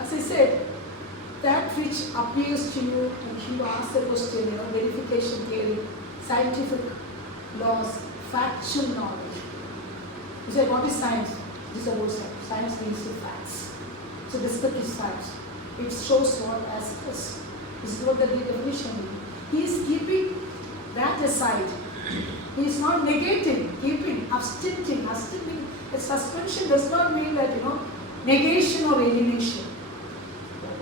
as I said, that which appears to you when you ask the question, verification theory, scientific laws, factual knowledge. You say, what is science? It is about science. Science means the facts. So descriptive science. It shows what as this. This is what the definition is. He is keeping that aside. He is not negating, keeping, abstaining. A suspension does not mean that, negation or alienation.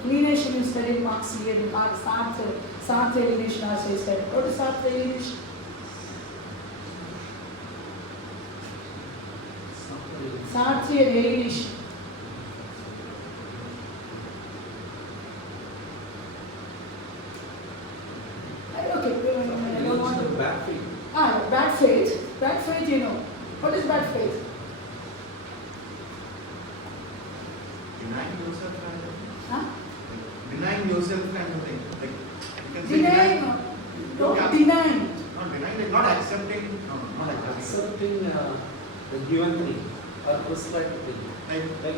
Alienation is studied Marxian, Sartre alienation, as I said. What is Sartre alienation? Sartre alienation. Bad faith. Bad faith. Bad faith, What is bad faith? Denying yourself kind of thing. Huh? Denying yourself kind of thing. Like, you can say Denying. Not denying. Not denying, like not accepting. No, not accepting. Accepting the given thing or prescribed thing.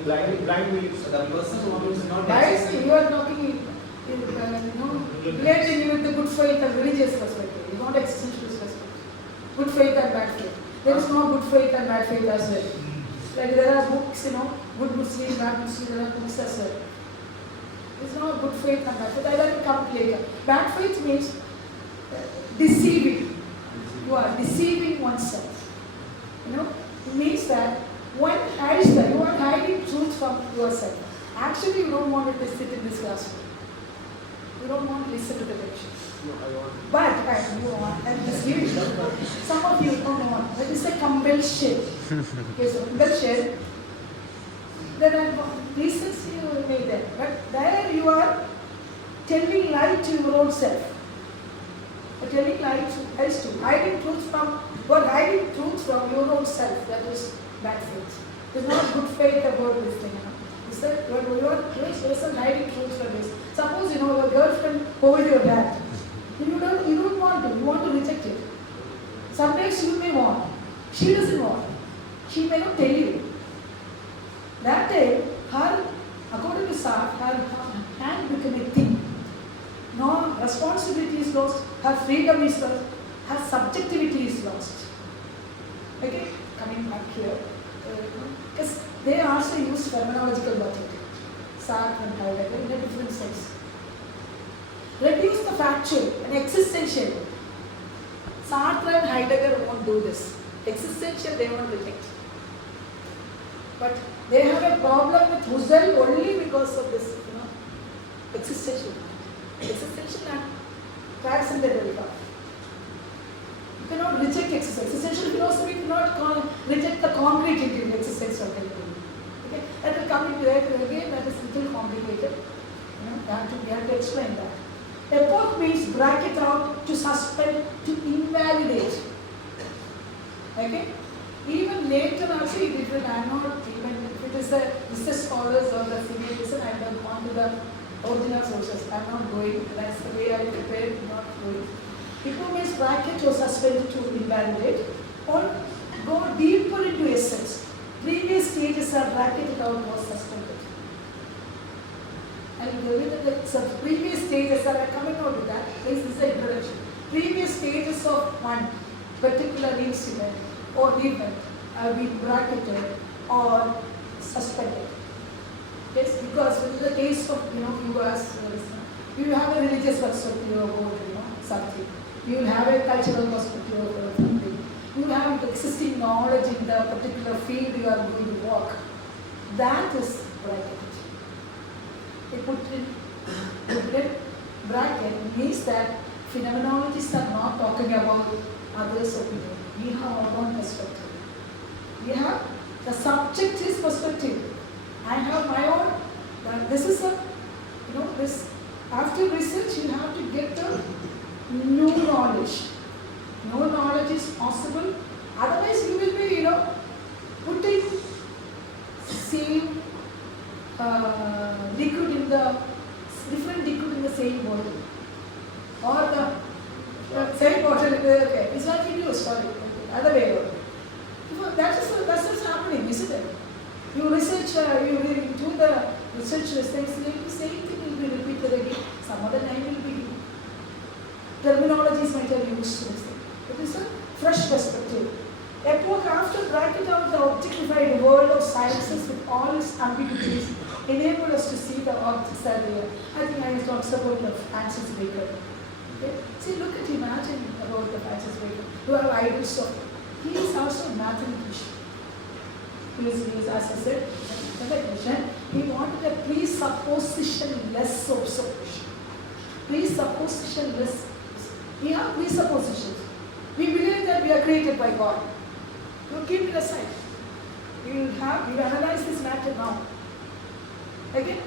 Like blind beliefs. The person who is not Guys, you are talking, relating with the good faith and religious perspective, not existentialist perspective. Good faith and bad faith. There is no good faith and bad faith as well. Like there are books, good Muslim, bad Muslim, there are books as well. There is no good faith and bad faith. I will come later. Bad faith means deceiving. You are deceiving oneself. It means that one hides that you are hiding truth from yourself. Actually, you don't want to sit in this classroom. You don't want to listen to the lectures. But you want, and just give it. Some of you don't want. That is a compulsion. Okay, so compulsion. There are reasons you made that. But there you are telling lie to your own self. You're telling lies to hiding truth from. You are hiding truth from your own self. That is bad faith. There's not good faith about this thing. Is that you are person hiding truth from this? Suppose your girlfriend hold your hand. You don't want to. You want to reject it. Sometimes you may want. She doesn't want. She may not tell you. That day, according to Sartre, her hand became a thing. No responsibility is lost. Her freedom is lost. Her subjectivity is lost. Okay, coming back here. Because they also use phenomenological logic. Sartre and Heidegger in a different sense. Reduce the factual and existential. Sartre and Heidegger won't do this. Existential they won't reject. But they have a problem with Husserl only because of this, existential. Existential and transcendental thought. You cannot reject existential philosophy, you cannot reject the concrete into existence of the Okay, that will come into that again, that is a little complicated. We have to explain that. Epoch means bracket out, to suspend, to invalidate. Okay? Even later also it will, I am not even, if it is the research scholars or the civilian, I have gone to the original sources. I am not going, that's the way I prepare, not going. Epoch means bracket or suspend to invalidate, or go deeper into essence. Previous stages are bracketed out or suspended. I will tell you that some previous stages are coming out with that. This is the introduction. Previous stages of one particular instrument or event have been bracketed or suspended. Yes, because in the case of you as you have a religious perspective about something. You will have a cultural perspective of something. You have existing knowledge in the particular field you are going to work. That is bracketed. They put in bracket means that phenomenologists are not talking about others' opinion. We have our own perspective. We have the subjective perspective. I have my own. This is a, this after research you have to get the new knowledge. No knowledge is possible. Otherwise, you will be, putting same liquid in the different liquid in the same bottle, or the same bottle. Okay, it's not in use. Sorry, other way around. That's what's happening, isn't it? You research, you do the research things, the same thing will be repeated again. Some other time will be. Terminologies might have used this thing. It is a fresh perspective. Epoch after bracket out the objectified world of sciences with all its ambiguities enable us to see the objects that they are. I think I talked about the Francis Bacon. Okay? See, look at imagine about the Francis Bacon. You have ideas of. He is also a mathematician. He is, as I said, he wanted a presupposition-less observation. Presupposition-less. We have presuppositions. We believe that we are created by God. You keep it aside. You analyze this matter now. Again,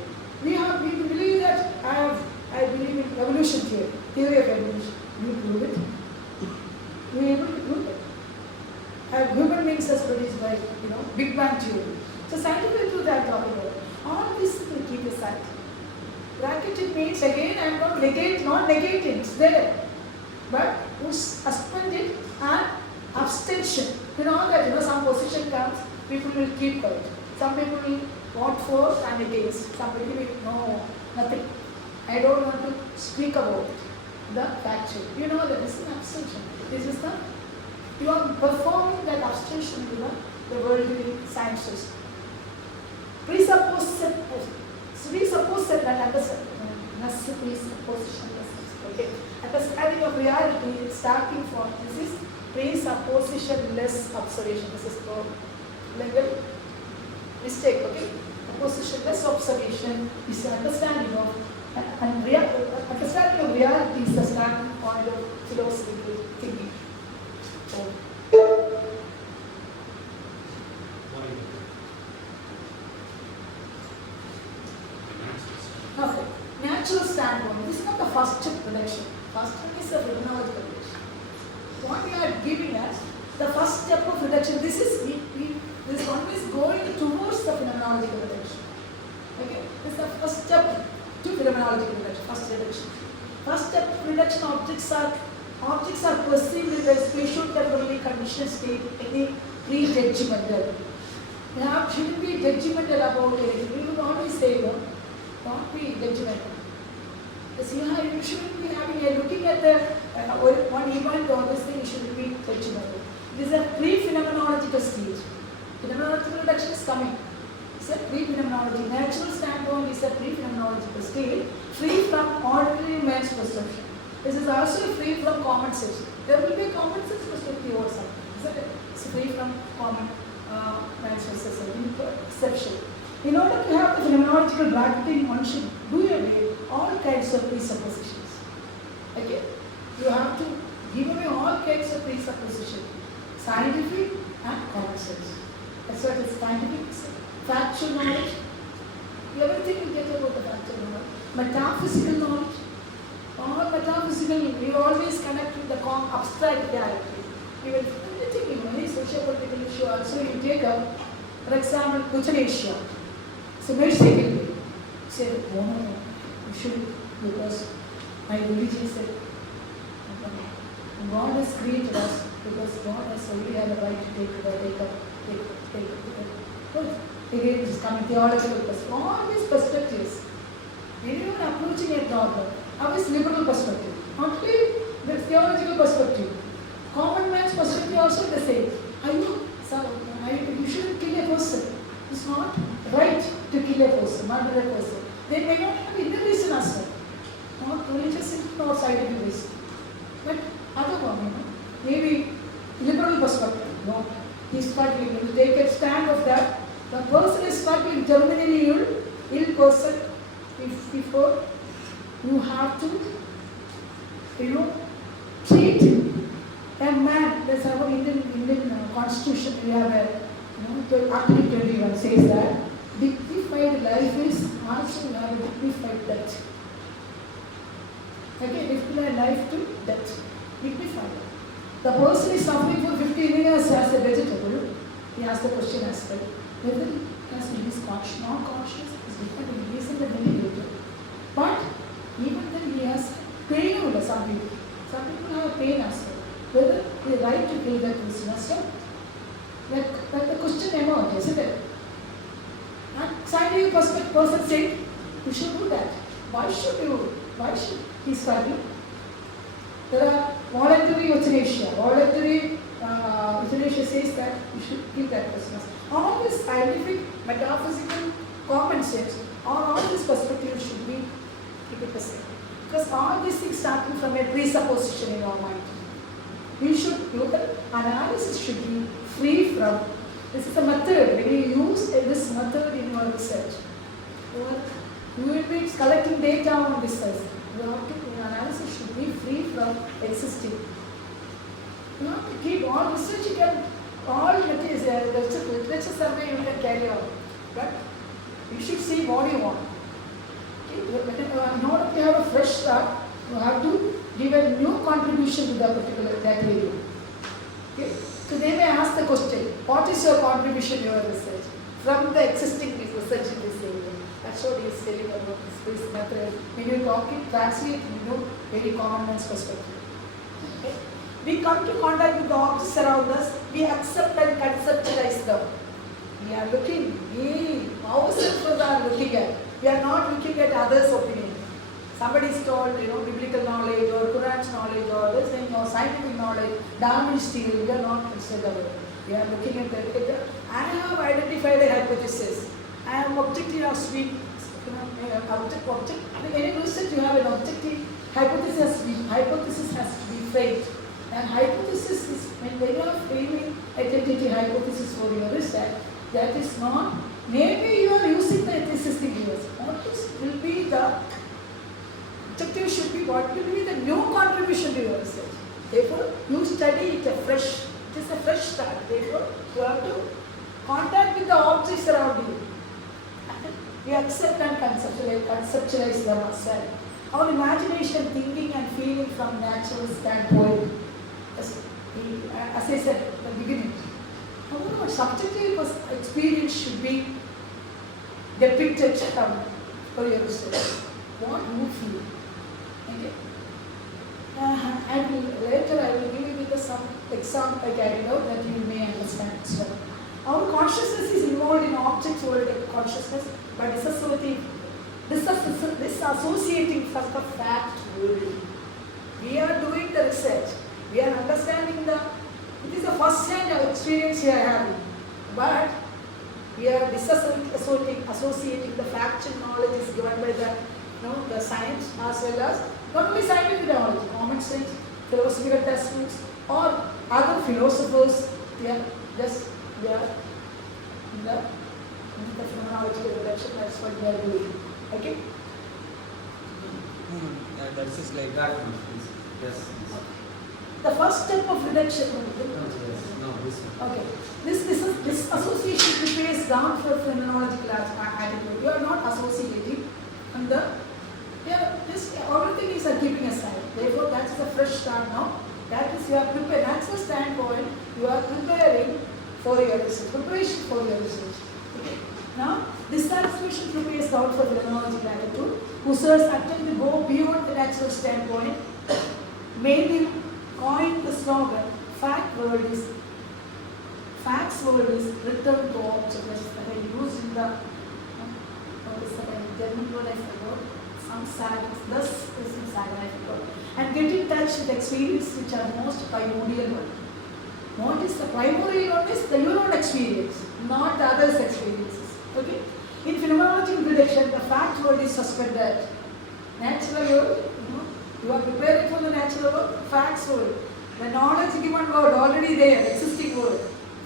we believe that I believe in evolution theory of evolution. You prove it. We are able to prove it. Human beings as produced by Big Bang theory. So scientific truth I am talking about. All this will keep aside. Bracketed means again I am not negating, it's there. But who suspended and abstention. You know that some position comes, people will keep quiet. Some people will vote for and against. Some people will no, nothing. I don't want to speak about the factual. You know that this is an abstention. This is the you are performing that abstention to the worldly sciences. Presuppose that presupposition. Okay. Understanding of reality starting from this is presupposition-less observation. This is called level mistake. Okay. Supposition-less observation is the understanding of understanding of reality is the starting point of philosophical thinking. Okay. Natural standpoint. This is not the first step prediction. First one is the phenomenological prediction. What we are giving us, the first step of reduction, this one is going towards the phenomenological reduction. Okay? This is the first step to phenomenological reduction, first reduction. First step of reduction, objects are perceived in a spatio-temporally conditioned state, any pre-judgmental. You shouldn't be judgmental about anything. We would always say, don't be judgmental. You shouldn't be looking at the one event or this thing, you shouldn't be judgmental. It is a pre-phenomenological stage. Phenomenological reduction is coming. It's a pre-phenomenology. Natural standpoint is a pre-phenomenological state, free from ordinary man's perception. This is also free from common sense. There will be a common sense perspective also. It's free from common man's perception. In order to have the phenomenological bracketing, one should do away all kinds of presuppositions. Okay? You have to give away all kinds of presuppositions. Scientific and common sense. That's what is scientific, factual knowledge. Everything you get about the factual knowledge. Metaphysical knowledge. All metaphysical, we always connect with the abstract reality. Even anything, any socio-political issue also you take up, for example, euthanasia. So basically, say, no, you should, because my religion said, God has created us because God has only had the right to take it. Again, it is coming theological perspective. All these perspectives, Anyone approaching a problem, how is liberal perspective? Only the theological perspective. Common man's perspective also the same. You shouldn't kill a person. It's not right to kill a person, murder a person. They may not have inner reason as well. Not religious or scientific reason. But other one, maybe liberal perspective. No, he's struggling. You take a stand of that. The person is struggling, terminally ill person. Before you have to, treat him. A man, there's our Indian constitution, we have Article 21 says that dignified life is also not a dignified death. Okay, dignified life to death. Dignified. The person is suffering for 15 years as a vegetable. He asks the question as well. Whether he is conscious, not conscious, is different. He is in the mediator. But even then he has pain over some people. Some people have pain as well. Whether they right to kill that person as well. Like the question emerged, isn't it? And scientific person said, you should do that. Why should he struggle? There are voluntary euthanasia. Voluntary euthanasia says that you should kill that person. All this scientific, metaphysical, common sense, all these perspectives should be keep the same. Because all these things starting from a presupposition in our mind. We should look at analysis should be free from. This is a method. When you use this method in your research, you will be collecting data on this side. Your analysis should be free from existing. You have to keep all research. You can all literature survey you can carry on, but you should see what you want. Okay? In order to have a fresh start, you have to give a new contribution to the particular that area. Okay? So they may ask the question, what is your contribution to your research from the existing research in this area? That's what he is telling about this method. When you talk it, translate, very common man's perspective. Okay? We come to contact with the objects around us, we accept and conceptualize them. We are looking, we ourselves are looking at. We are not looking at others' opinion. Somebody is told, biblical knowledge or Quran's knowledge or this thing or scientific knowledge, Darwin's theory, we are not considered. We are looking at the I have identified a hypothesis. I am objective of sweet, object. In any research you have an objective hypothesis has to be framed. And hypothesis is, when you are framing identity hypothesis for your research, that is not, maybe you are using the existing years. What will be the objective should be what will be the new contribution to your research. Therefore, you study it afresh. It is a fresh start. Therefore, you have to contact with the objects around you. We accept and conceptualize them as well. Our imagination, thinking and feeling from natural standpoint, as I said at the beginning. However, subjective experience should be depicted for your research. What you feel. Okay. Later I will give you with some example I carried out that you may understand. So, our consciousness is involved in object-oriented consciousness, but disassociating from the fact world. We are doing the research. We are understanding it is the first-hand experience we are having, but we are associating the factual knowledge is given by the science as well as not only scientific knowledge, common sense, philosophical textbooks, or other philosophers. They are in the phenomenology reduction. That's what we are doing. Okay. That's a slide. That one, please. Yes. The first step of reduction. No, this one. Okay. This association prepares down for phenomenological attitude. You are not associating, and everything is keeping aside. Therefore, that is a fresh start now. That is, you are prepared. That's the standpoint. You are preparing for your research. Preparation for your research. Okay. Now, this association prepares down for phenomenological attitude. Husserl's attempt to go beyond the natural standpoint made him coin the slogan, facts world is returned to object. That I used in the German word I forgot. some sadness, thus is some sadness, and get in touch with experiences which are most primordial one. What is the primordial one is your own experience, not the others' experiences. Okay? In phenomenology introduction, the fact world is suspended. Natural world, you are preparing for the natural world, facts world. The knowledge given word already there, existing word.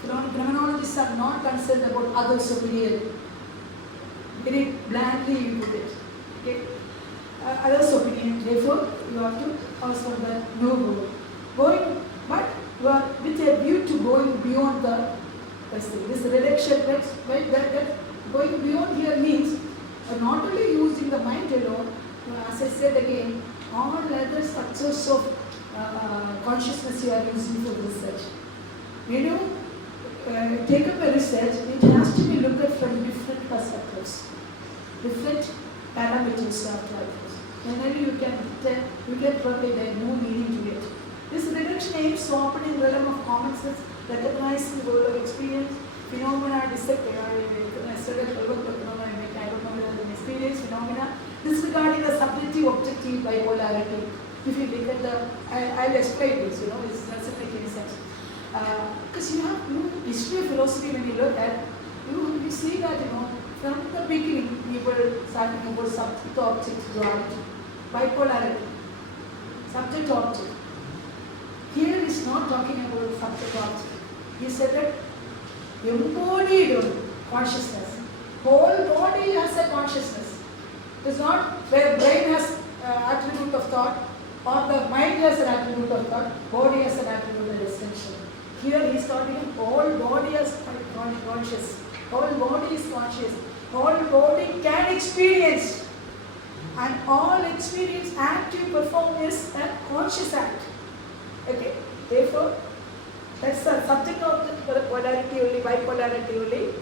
Phenomenologists are not concerned about others' opinion. Very blandly you put it. Okay? Others' opinion. Therefore, you have to ask for the new world. But you are with a view to going beyond the this reduction. That going beyond here means not only using the mind alone. As I said again, all other structures of consciousness you are using for research. When you take up a research, it has to be looked at from different perspectives, different parameters of life. Generally, you can probably there no meaning to it. This reduction aims to open in the realm of common sense, recognizing the world of experience, phenomena, phenomena, disregarding the subjective objective bipolarity. If you look at the, I'll explain this, it doesn't make any sense. Because you have history of philosophy when you look at, you see that, from the beginning, people starting about subject-object duality, bipolarity, subject-object. Here is not talking about subject-object. He said that embodied consciousness. Whole body has a consciousness. It's not where brain has attribute of thought or the mind has an attribute of thought, body has an attribute of extension. Here he is talking whole body is conscious. Whole body is conscious. Whole body can experience. And all experience act you perform is a conscious act. Okay? Therefore, that's the subject object polarity only, bipolarity only.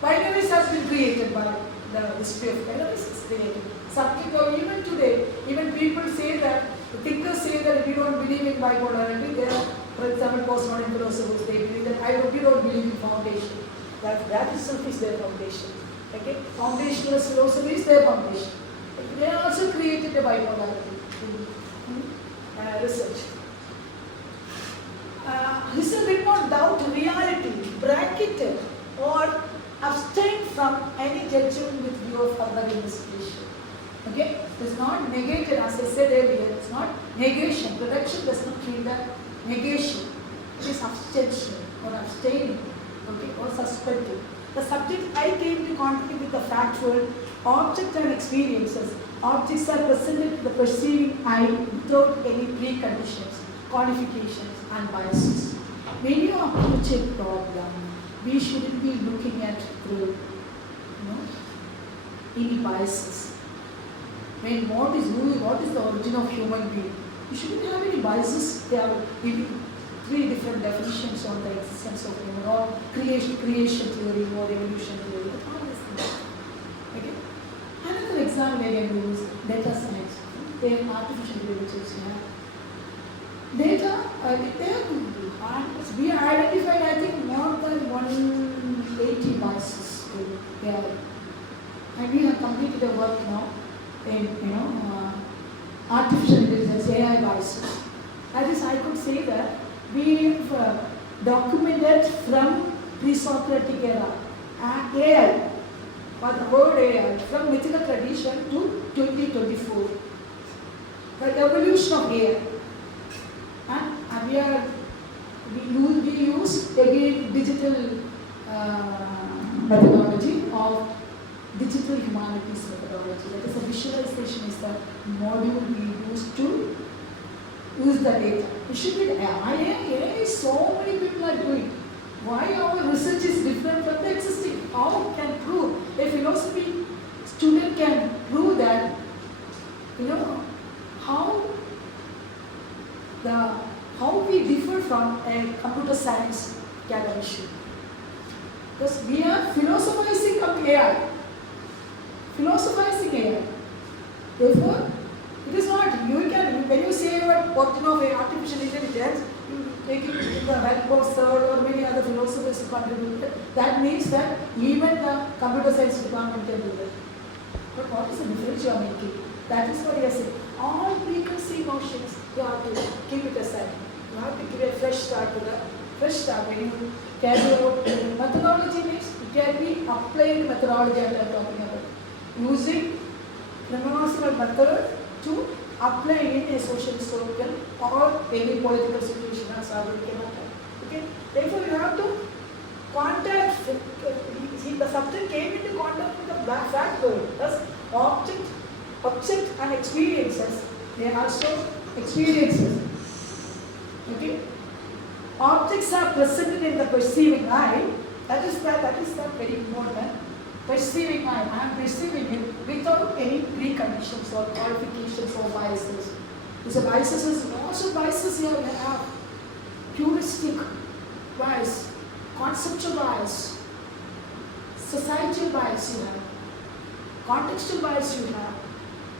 Binaries has been created by the history of binaries is created. Subject of even today, even people say that, the thinkers say that if you don't believe in bipolarity, there are, for example, postmodern philosophers, they believe that we don't believe in foundation. That itself is their foundation. Okay? Foundationalist philosophy is their foundation. They also created a bipolarity in research. Husserl did not doubt reality, bracketed or abstain from any judgment with view of further investigation. Okay? It is not negated, as I said earlier, it is not negation. Reduction does not mean that negation. It is abstention or abstaining, okay, or suspending. The subject I came to contact with the factual object and experiences. Objects are presented to the perceiving eye without any preconditions, qualifications, and biases. When you approach a problem, we shouldn't be looking at through any biases. When what is the origin of human being? You shouldn't have any biases. There are three different definitions on the existence of human, or creation theory or evolution theory. Okay. Another example again is data science. They are artificial intelligence. Data, we identified, I think, more than 180 biases. And we have completed a work now in artificial intelligence, AI biases. That is, I could say that we've documented from pre-Socratic era AI, or the word AI, from mythical tradition to 2024. The evolution of AI. And we use again digital methodology of digital humanities methodology. That is, a visualization is the module we use to use the data. It should be AI, so many people are doing. Why our research is different from the existing? How can prove? A philosophy student can prove that, how we differ from a computer science academician. Because we are philosophizing AI. Philosophizing AI. Therefore, it is not, when you say about origin of artificial intelligence, you take it with the help of Husserl or many other philosophers who contributed. That means that even the computer science department can do that. But what is the difference you are making? That is what you are saying. All preconceived notions, you have to keep it aside. You have to give a fresh start to the fresh start. When you carry out methodology means it can be applied methodology that I am talking about. Using phenomenological method to apply in a social, historical or any political situation as already came up. Okay? Therefore, you have to contact, the subject came into contact with the fact world. Thus, object and experiences, they are also experiences. Okay? Objects are presented in the perceiving eye. That is very important. Perceiving eye, I am perceiving it without any preconditions or qualifications or biases. These biases is lots of biases here we have. Heuristic bias, conceptual bias, societal bias you have, contextual bias you have,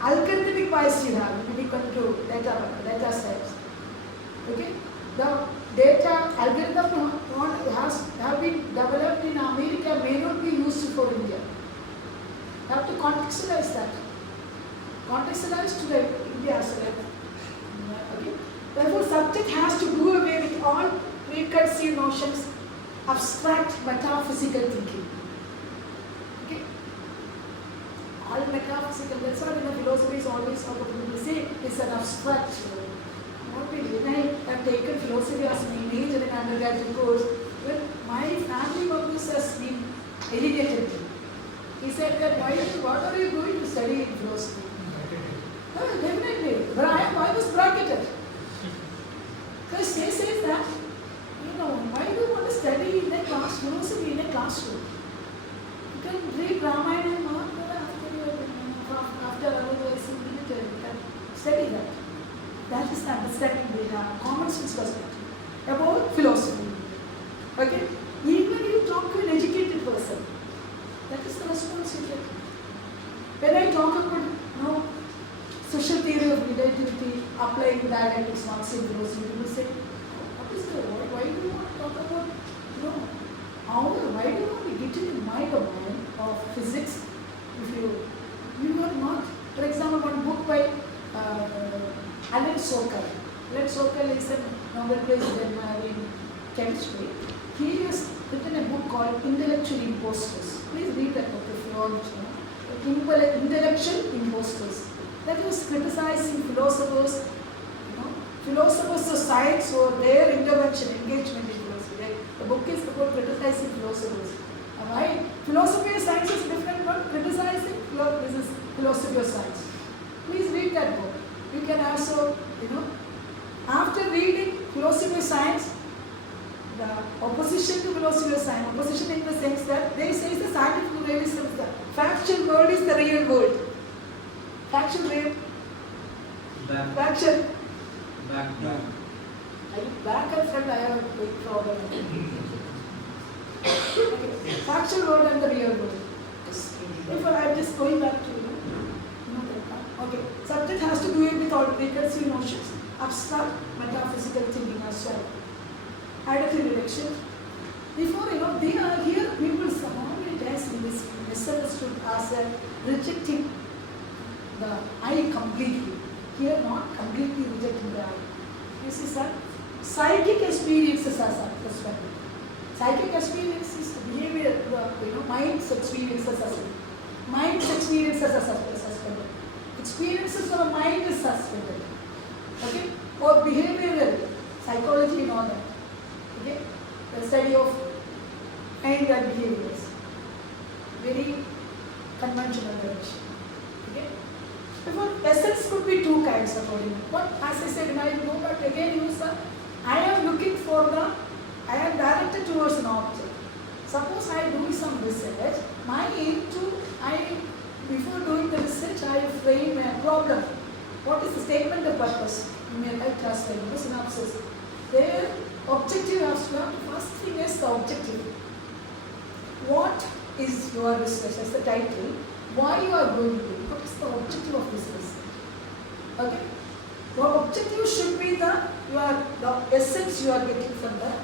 algorithmic bias you have when you come to data sets. Okay? The data algorithm have been developed in America may not be used for India. You have to contextualize that. Contextualize to the India as well. Okay? Therefore, subject has to do away with all preconceived notions, abstract metaphysical thinking. Okay? All metaphysical, that's what in the philosophy is always how people say it's an abstract. Not really. When I have taken philosophy as my major in undergraduate course, well, my family members has been irritated me. He said that what are you going to study in philosophy? No, definitely. But I was bracketed. Because they say that, why do you want to study in a class, philosophy in a classroom? You can read Ramayana and Mahabharata after otherwise you can study that. That is the understanding we have, common sense perspective about philosophy. Okay? Even you talk to an educated person, that is the response you get. When I talk about social theory of relativity, applying dialectics, Marxian philosophy, people say, what is the word? Why do you want to talk about, why do you want to get into my domain of physics if you are not, for example, one book by Husserl. Husserl is a Nobel Prize winner in chemistry. He has written a book called Intellectual Imposters. Please read that book if you want to. Intellectual Imposters. That was criticizing philosophers, philosophers of science or their intervention, engagement in philosophy. The book is about criticizing philosophers. Why? Philosophy of science is different from criticizing philosophy of science. Please read that book. You can also, after reading philosophy of science, the opposition to philosophy of science, opposition in the sense that they say the scientific realism is the factual world is the real world. Factual real. Factual. Back and front I have a big problem. Okay. Factual world and the real world. Therefore I am just going back to okay. Subject has to do it with all preconceived notions, abstract metaphysical thinking as well. Additive reduction. Before they are here, people somehow it has misunderstood as a rejecting the I completely. Here, not completely rejecting the I. This is a psychic experiences as a perspective. Psychic experiences, behavior, mind's experiences as a mind's experiences as a suspended. Experiences of the mind is suspended. Okay? Or behavioral psychology and all that. Okay? The study of mind and behaviors. Very conventional direction. Okay? Therefore, essence could be two kinds according to what, as I said, when I go back again, I am looking for I am directed towards an object. Suppose I do some research, my aim before doing the research, I frame a problem. What is the statement of purpose? You may like to ask the synopsis. Their objective has to have, first thing is the objective. What is your research? As the title. Why you are going to do? What is the objective of this research? Okay? Your objective should be the essence you are getting from that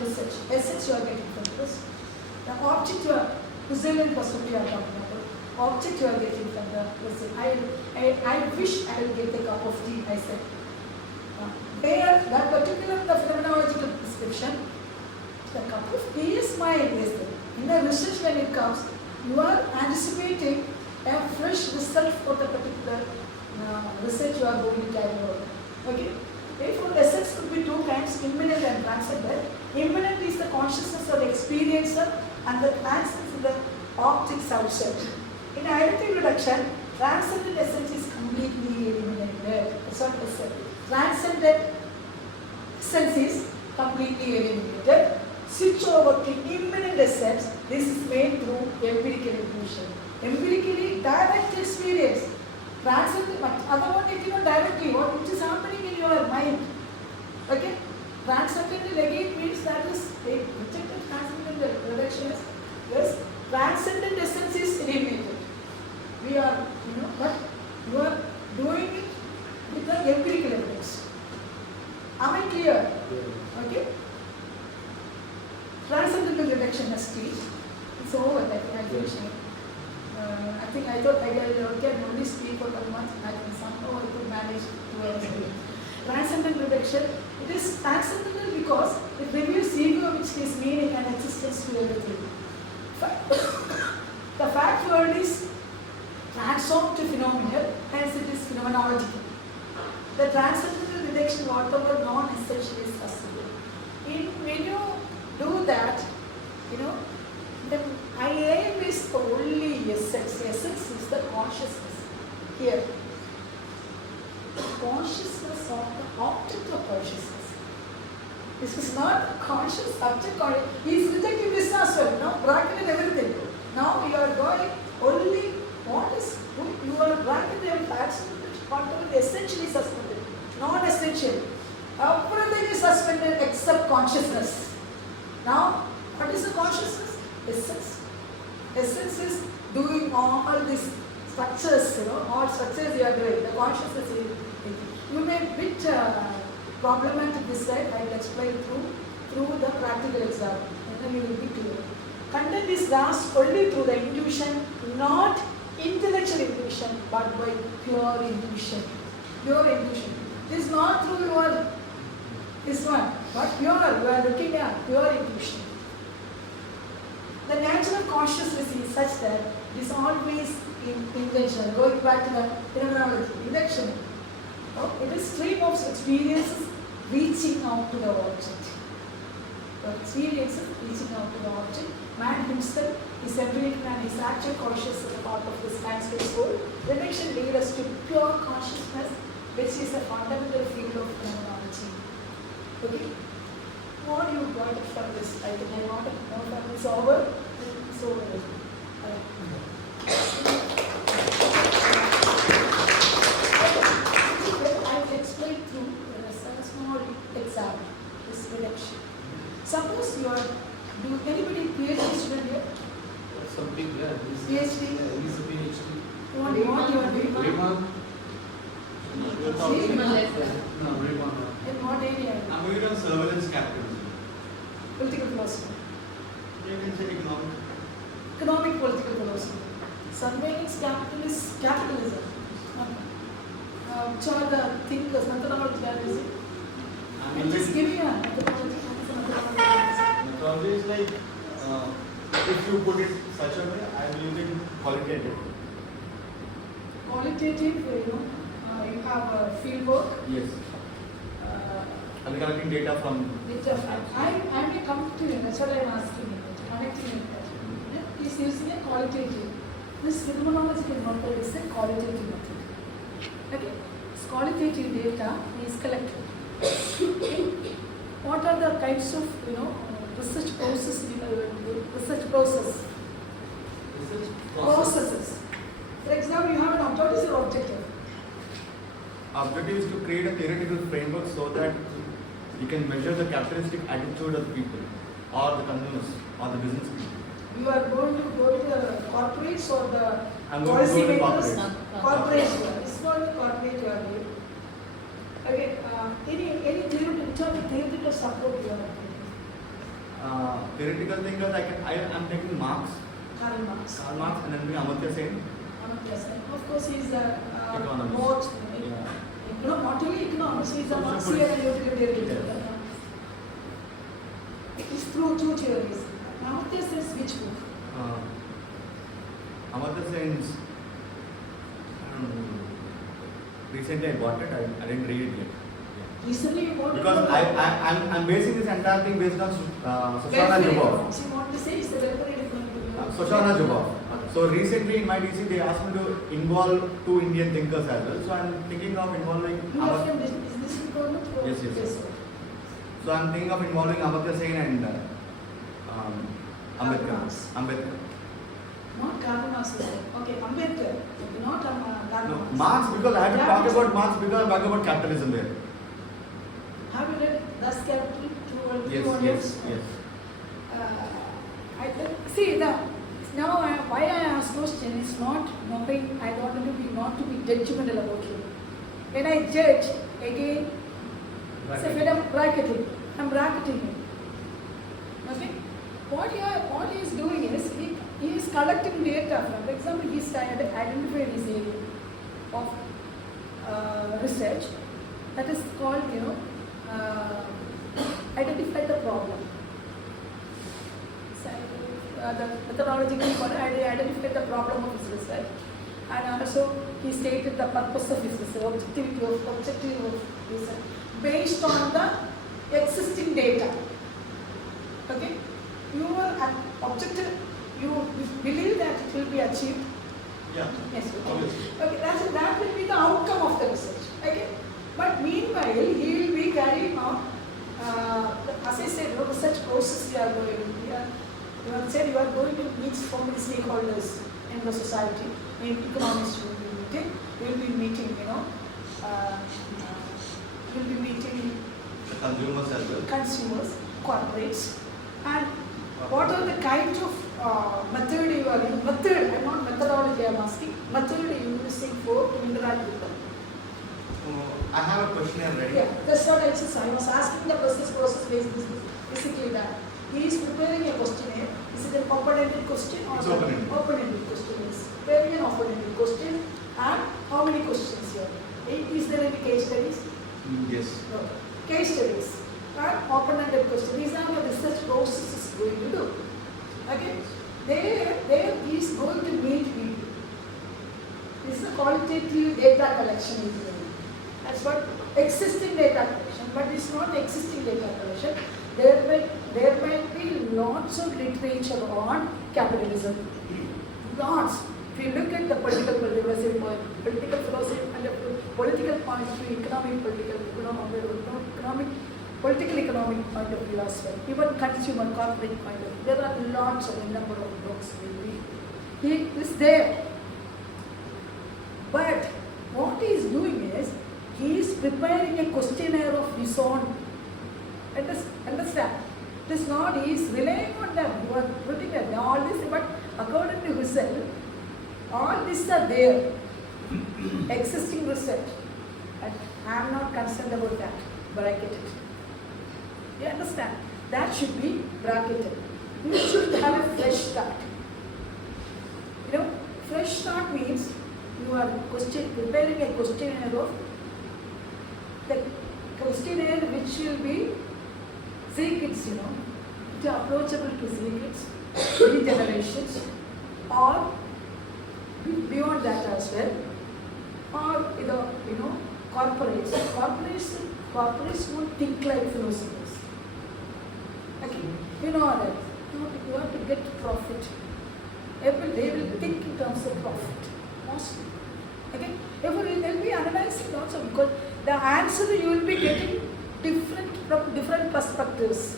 research. Essence you are getting from this. The object you are Husserl perspective you are talking about. object you are getting from the person. I wish I will get a cup of tea, I said. There, that particular the phenomenological description, the cup of tea is my wisdom. In the research when it comes, you are anticipating a fresh result for the particular research you are going to carry out. Okay? Therefore, essence could be two kinds, immanent and transcendent. Immanent is the consciousness of the experiencer and the transcendent is the objects outside. In identity reduction, transcendent essence is completely eliminated. That's what I said. Transcendent essence is completely eliminated. Switch over to immanent essence. This is made through empirical intuition. Empirically, direct experience. Transcendent, but other one it even directly, what which is happening in your mind. Okay? Transcendental again means that is a rejected transcendental reduction. Yes, transcendent essence is eliminated. We are, but you are doing it with the empirical evidence. Am I clear? Okay? Transcendental reduction has reached. It's over, I think I finished it. I think I thought I can only speak for 1 month. I think somehow I could manage to explain. Transcendental reduction, it is transcendental because it reveals ego which gives meaning and existence to everything. The fact world is transformed to phenomenal, hence it is phenomenological. The transcendental reduction, whatever non-essential is possible. When you do that, the I am is the only essence. Essence is the consciousness. Here. The consciousness of the object of consciousness. This is not conscious subject. He is rejecting this as well. Now, bracketed everything. Now you are going only what is, you are bracketed everything. That's whatever essentially suspended. Non-essential. Everything is suspended except consciousness. Now, what is the consciousness? Essence. Essence is doing all these structures, all structures you are doing. The consciousness is, you may bit problematic this side, I will explain through the practical example, and then you will be clear. Content is grasped only through the intuition, not intellectual intuition, but by pure intuition. Pure intuition. It is not through your, this one, but pure, you are looking at pure intuition. The nature of consciousness is such that it is always intentional. Going back to the phenomenology, induction. It is stream of experiences reaching out to the object. The experiences reaching out to the object. Man himself is separated and is actual conscious as a part of this time-space whole. Reduction leads us to pure consciousness, which is a fundamental field of phenomenology. Okay? What you got from this? I think I want to know from this over. It's over. I'll explain through a small example, this reduction. Suppose you are, do anybody PhD student here? Some people, yeah. PhD? Yeah, he's a PhD. What you are doing? Raymond? No, Raymond. In what area? I'm going on surveillance capitalism. Political philosophy. You can say economic. Economic political philosophy. Surveillance capitalism. Which are the thinkers, methodology are using? I'm just giving a methodology. Methodology is like, if you put it such a way, I believe in qualitative. Qualitative, you have a field work. Yes. I'm collecting data from. I may come to you, that's what I'm asking you. Connecting it. He's using a qualitative. This phenomenological method is a qualitative method. Okay? This qualitative data is collected. What are the kinds of research process we are going to do? Research process. Processes. For example, you have an object. What is your objective? Objective is to create a theoretical framework so that you can measure the capitalistic attitude of the people, or the consumers, or the business people. You are going to go to the corporates or the I'm going to go to policymakers? corporates. Corporates. It's not the corporate you are doing. Okay. Any theoretical support you are doing? Theoretical thing is I am taking marks Karl Marx. Karl Marx and then Amartya Sen. Amartya Sen. Of course, he's Economist. both. Yeah. Not only economics, he's a Also Marxian and utilitarian. Yes. It is through two theories. Amartya Sen's which book? Amartya Sen's. Recently I bought it. I didn't read it yet. Recently you bought Because I'm basing this entire thing based on Shoshana Zuboff. So you want to say it's a very different. Shoshana Zuboff. So recently in my DC they asked me to involve two Indian thinkers as well. So I'm thinking of involving. You are from business economics? Yes. So I'm thinking of involving Amartya Sen and Ambedkar. Not Karl Marx. Okay, Ambedkar. Not Karl No, Marx. Marx, because I have to talk about Marx because I talk about capitalism there. Have you read Das Kapital? Yes. I think, see, now why I ask question is not knowing, I don't want to be not to be judgmental about you. When I judge, again, say when I'm bracketing him. Okay? What he is doing is, he is collecting data from, for example, he identified his area of research, that is called, identify the problem. So, the methodological part, identify the problem of his research. And also, he stated the purpose of his research, objective of research, based on the existing data. Okay? Your objective, you believe that it will be achieved. Yeah. Yes. Obviously. Okay, that will be the outcome of the research. Okay. But meanwhile, he will be carrying on. As I said, research process you are going. You have said you are going to meet so many stakeholders in the society. Economists will be meeting. You will be meeting. You will be meeting The consumers as well. consumers, corporates, and what are the kinds of method you are using? Method, and not methodology I am asking. Method you are using for to interact with them. I have a questionnaire ready. Yeah, that's what I was asking the process basically that. He is preparing a questionnaire. Is it an open-ended question or It's open-ended. Open-ended question is preparing an open-ended question, and how many questions here? Is there any case studies? Yes. No. Case studies and open-ended question. These are what research process is going to do. Okay? There he is going to meet people. This is a qualitative data collection is doing. That's what existing data collection, but it's not existing data collection. There might be lots of literature on capitalism. Lots. If you look at the political philosophy and the political point of view, economic point of view as well, even consumer corporate point of view, there are lots of number of books. He is there. But what he is doing is, he is preparing a questionnaire of his own. Understand? It is not, he is relying on them. You are putting all this, but according to Husserl, all these are there. Existing research. And I am not concerned about that. Bracket it. You understand? That should be bracketed. You should have a fresh start. Fresh start means you are preparing a questionnaire of the questionnaire which will be secrets, which are approachable to secrets, many generations, or beyond that as well, or corporates. Corporates won't think like philosophers. Okay, you know that. You have to get profit. They will think in terms of profit, mostly. Okay, therefore they will be analyzing lots of, because the answer you will be getting from different perspectives,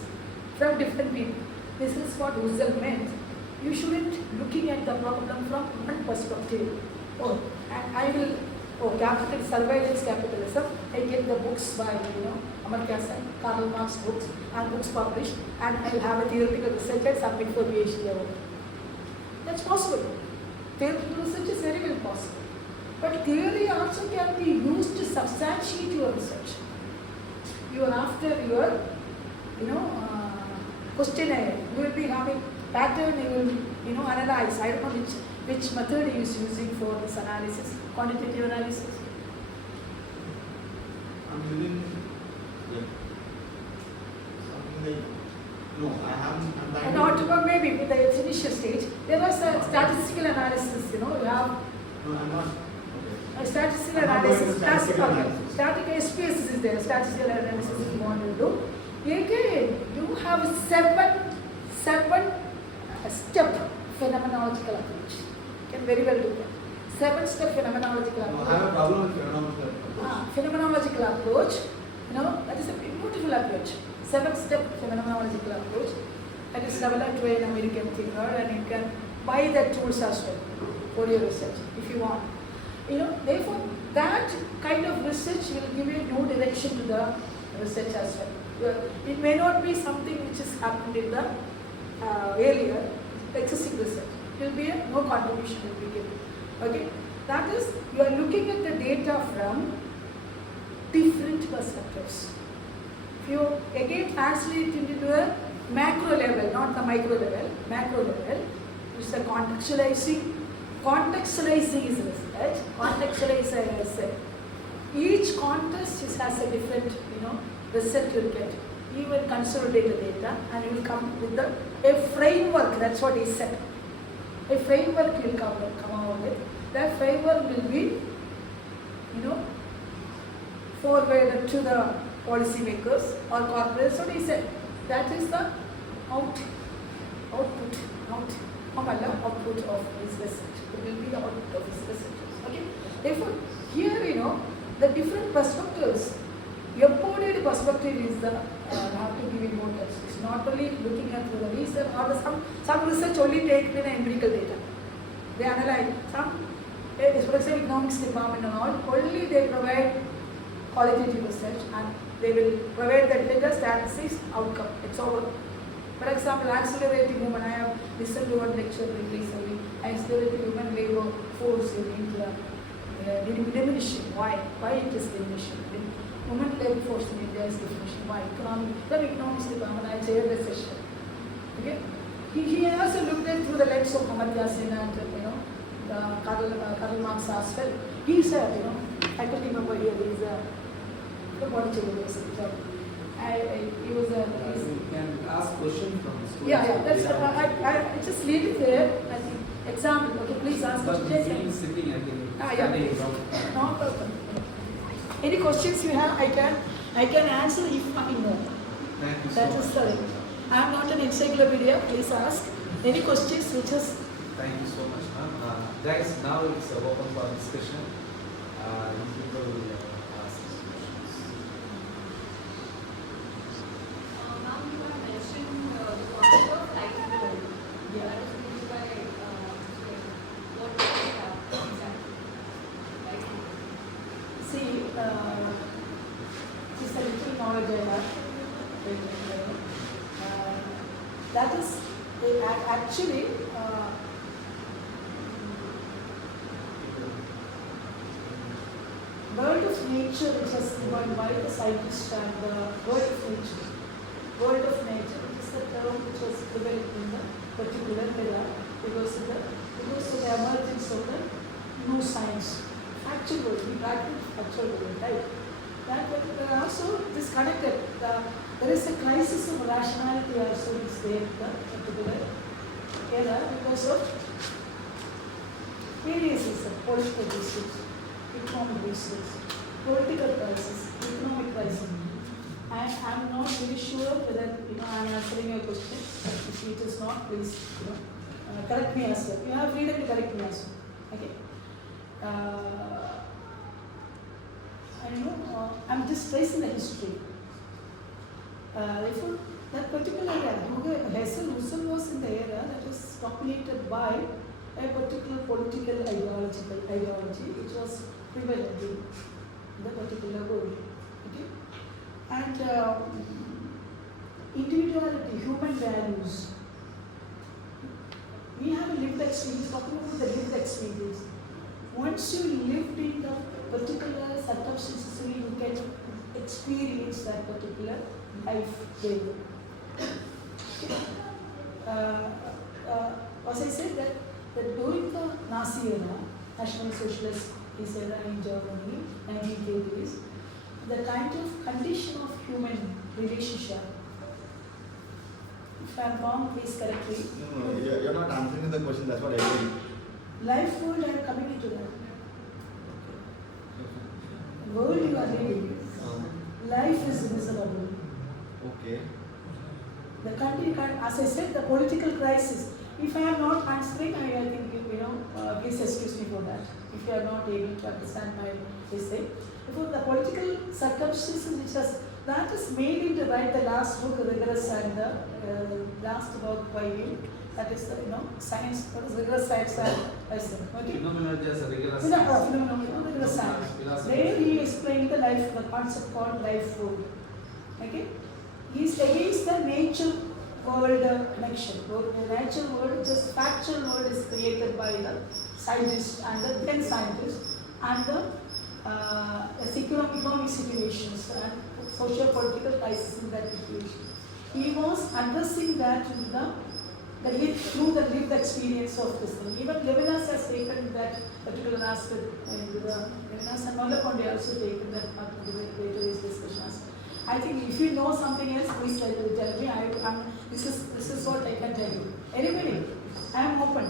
from different people. This is what Husserl meant. You shouldn't looking at the problem from one perspective. Capital surveillance capitalism. I get the books by Amartya Sen, Karl Marx books, and books published, and I will have a theoretical research and submit for PhD award. That's possible. Theoretical research is very well possible. But theory also can be used to substantiate your research. You are after your, questionnaire. You will be having pattern. You will analyze. I don't know which method he is using for this analysis, quantitative analysis. I'm using like something like I'm Not maybe with the initial stage. There was a statistical analysis. You have. No, I'm not. A statistical I'm not going analysis. to statistical analysis. Static SPSS is there. Statistical analysis if you want to do. Again, you have seven-step phenomenological approach. You can very well do that. 7-step phenomenological approach. No, I have a problem with phenomenological approach. Phenomenological approach. That is a beautiful approach. 7-step phenomenological approach. That is developed by an American thinker, and you can buy the tools as well for your research if you want. Therefore, that kind of research will give you no direction to the research as well. It may not be something which has happened in the earlier existing research. It will be no contribution will be given. Okay, that is, you are looking at the data from different perspectives. If you again translate it into a macro level, not the micro level, macro level, which is the contextualizing is research. Contextualizing is each context has a different, result you will get. You will consolidate the data and you will come with a framework. That's what he said. A framework will come out with. That framework will be, forwarded to the policymakers or corporates. What he said. That is the output of his research. It will be the output of his research. Okay. Therefore, here the different perspectives. Embodied perspective is the have to give importance. It's not only looking at the research or some research only take in empirical data. They analyze some, for example, economics department and all. Only they provide qualitative research and they will provide the data, statistics, outcome. It's over. For example, accelerating women. I have listened to one lecture recently. Accelerating human labor force in India diminishing. Why? Why it is diminishing? Women labor force in India is diminishing. Why? Economics department. I chaired the session. Okay. He also looked at through the lens of Kumari Sunitha and Karl Marx as well. He said, I can't remember here. He's the Pondicherry University. He was a. You can ask questions from the students. Yeah. That's I just leave it there. I think example. Okay, please ask But questions. sitting, I think. Yeah. No problem. Any questions you have, I can answer if I know. Thank you so That much. is the. I am not an encyclopedia. Please ask any questions which is. Thank you so much, ma'am. Guys, now it's open for discussion. People will ask questions. Ma'am, you have mentioned the concept of light world. Yeah. That is used by what do you have exactly? Light world. See, this is a little knowledge I have. That is actually. World of nature, which has defined by the scientists, and the world of nature. World of nature, which is the term which was developed in the particular era because of the emergence of the new science. Actual world, we practice actual world, right? That also this connected. There is a crisis of rationality also is there in the particular era because of various reasons, political reasons, economic reasons, political crisis, economic crisis. And I'm not very sure whether I'm answering your question. If it is not, please correct me as well. You have freedom to correct me as well. Okay. I'm just tracing the history. Therefore, that particular era, Husserl was in the era that was dominated by a particular political ideology which was prevalent in the particular world. Okay? And individuality, human values. We have a lived experience, talking about the lived experience. Once you lived in the particular set of sensory, you can experience that particular life there. as I said that during the Nazi era, National Socialist era in Germany, 1930s, the kind of condition of human relationship, if I am wrong, please correct me. No, you're not answering the question, that's what I think. Life world, I am coming into that. World you are living, life is miserable. Okay. The country, as I said, the political crisis. If I am not answering, I think please excuse me for that. If you are not able to understand my essay, because the political circumstances that is made me to write the last book, Rigorous and the last about by you. That is the science. What is rigorous science? Okay. Phenomenology as a rigorous Phenomenology, rigorous science. There he explained the life, the concept called life force. Okay. He is against the nature world connection. The nature world, just factual world is created by the scientists and the then scientists and the economic situations and socio-political crisis in that situation. He was addressing that with through the lived experience of this thing. Even Levinas has taken that particular aspect, Levinas and Malakonde also taken that part of the later his discussions. I think if you know something else, please tell me. This is what I can tell you. Anybody, I am open.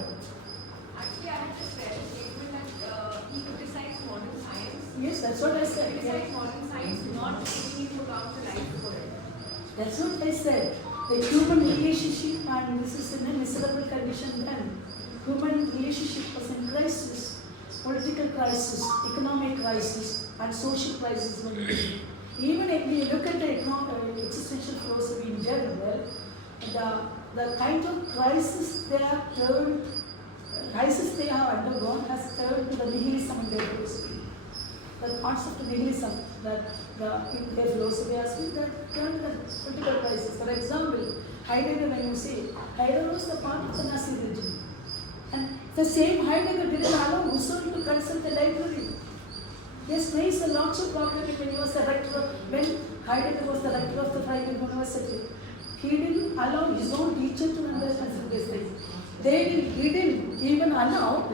Actually, I had just read a statement that he criticized modern science. Yes, that's what I said. He criticized modern science not taking into account the life world. That's what I said. The human relationship, and this is in a miserable condition then. Human relationship was in crisis, political crisis, economic crisis, and social crisis. Even if we look at the existential philosophy in general, the kind of crisis they have undergone has turned to the nihilism in their philosophy. The concept of nihilism in their philosophy has been that turned to the political crisis. For example, Heidegger, when you say, Heidegger was the part of the Nazi regime. And the same Heidegger didn't allow Husserl to consult the library. Yes, raised a lots of problems when he was the rector, when Heidegger was the rector of the Freiburg University. He didn't allow his own teacher to understand these things. He didn't even allow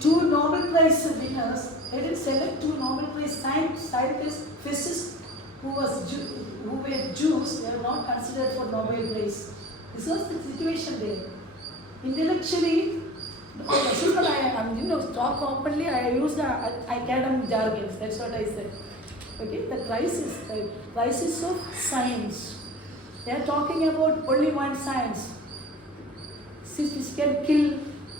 two Nobel Prize winners. They didn't select two Nobel Prize scientists, physicists who were Jews. They were not considered for Nobel Prize. This was the situation there. Intellectually, talk openly, I use the academic jargons, that's what I said. Okay, the crisis of science. They are talking about only one science. Which can kill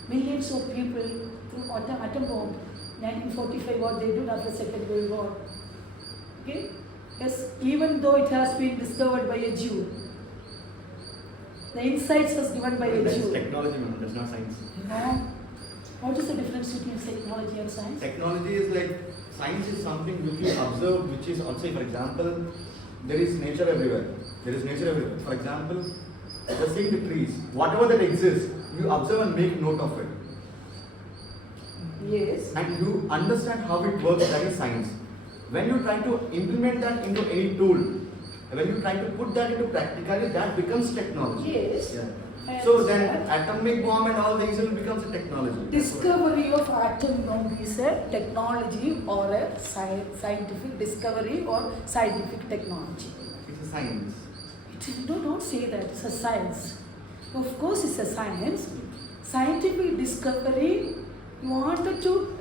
millions of people through atom bomb. 1945, what they did after Second World War. Okay? Yes, even though it has been discovered by a Jew. The insights was given by a That's Jew. technology, man. That's not science. No. What is the difference between technology and science? Technology is like, science is something which you observe, which is also, for example, there is nature everywhere. There is nature everywhere. For example, just seeing the trees. Whatever that exists, you observe and make note of it. Yes. And you understand how it works, that is science. When you try to implement that into any tool, when you try to put that into practicality, that becomes technology. Yes. Yeah. So then atomic bomb and all these will becomes a technology. Discovery of atom bomb is a technology or a scientific discovery or scientific technology. It's a science. Don't say that, it's a science. Of course it's a science. Scientific discovery wanted to,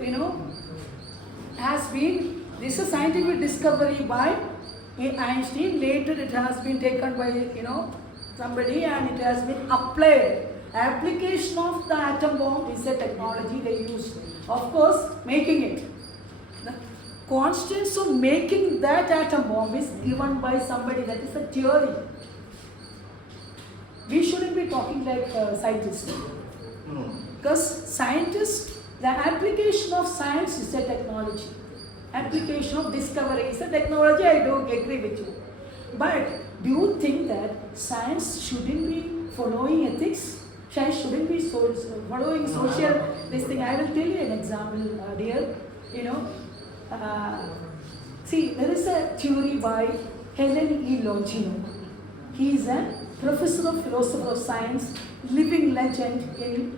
has been, this is a scientific discovery by Einstein. Later it has been taken by, somebody and it has been applied. Application of the atom bomb is a technology they used. Of course, making it. The constants of making that atom bomb is given by somebody, that is a theory. We shouldn't be talking like scientists. No. Because scientists, the application of science is a technology. Application of discovery is a technology, I do agree with you. But do you think that science shouldn't be following ethics? Science shouldn't be following social, this thing. I will tell you an example, dear. See, there is a theory by Helen E. Longino. He is a professor of philosophy of science, living legend in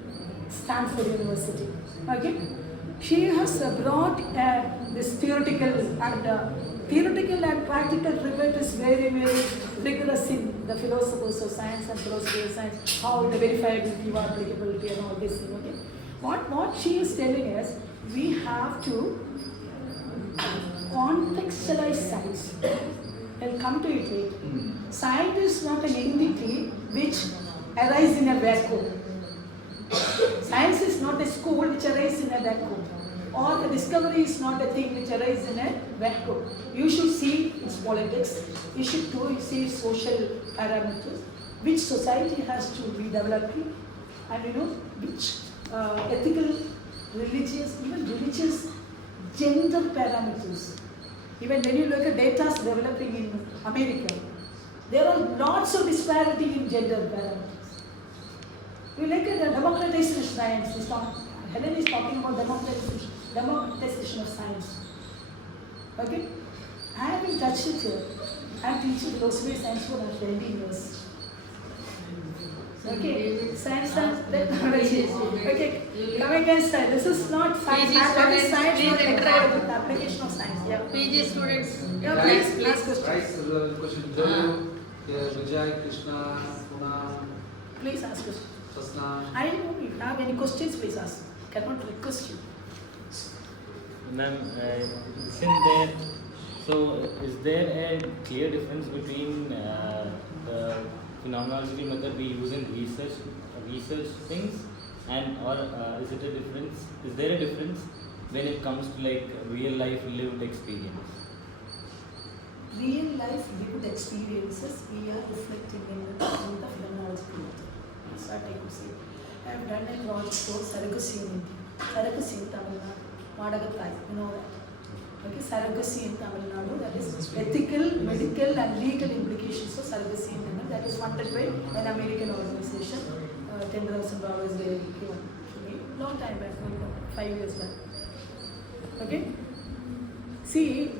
Stanford University. Okay, she has brought this theoretical and practical debate is very rigorous in the philosophers of science and philosophy of science, how the verifiability, applicability, and all this thing. Okay, what she is telling us, we have to contextualize science. I'll come to it later. Science is not an entity which arises in a vacuum. Science is not a school which arises in a vacuum. Or the discovery is not a thing which arises in a vacuum. You should see its politics. You should see its social parameters, which society has to be developing, and which ethical, religious, even religious gender parameters. Even when you look at data developing in America, there are lots of disparity in gender parameters. You look at the democratization of science. Helen is talking about democratization of science. Okay? I have been touched with her. I am teaching philosophy of science for 20 years. Okay, science and technology. Okay, coming against science. This is not science. That is science, not technology. The application of science. Yeah. PG students. Yeah, please ask questions. Right, question. Jolu, Vijay, Krishna, Puna, Please ask questions. Sasna. I don't know if you have any questions, please ask. Cannot request you. Ma'am, is there a clear difference between the phenomenological method we use in research things, and is there a difference when it comes to like real life lived experience? Real life lived experiences we are reflecting in the phenomenological method. That's what I could say. I have done a project for surrogacy in India. Surrogacy in Tamil Nadu. Madagatai, you know that. Okay, surrogacy in Tamil Nadu, that is ethical, medical and legal implications of surrogacy in Tamil Nadu. That is funded by an American organization. $10,000 they given to me. Long time back, 5 years back. Okay? See,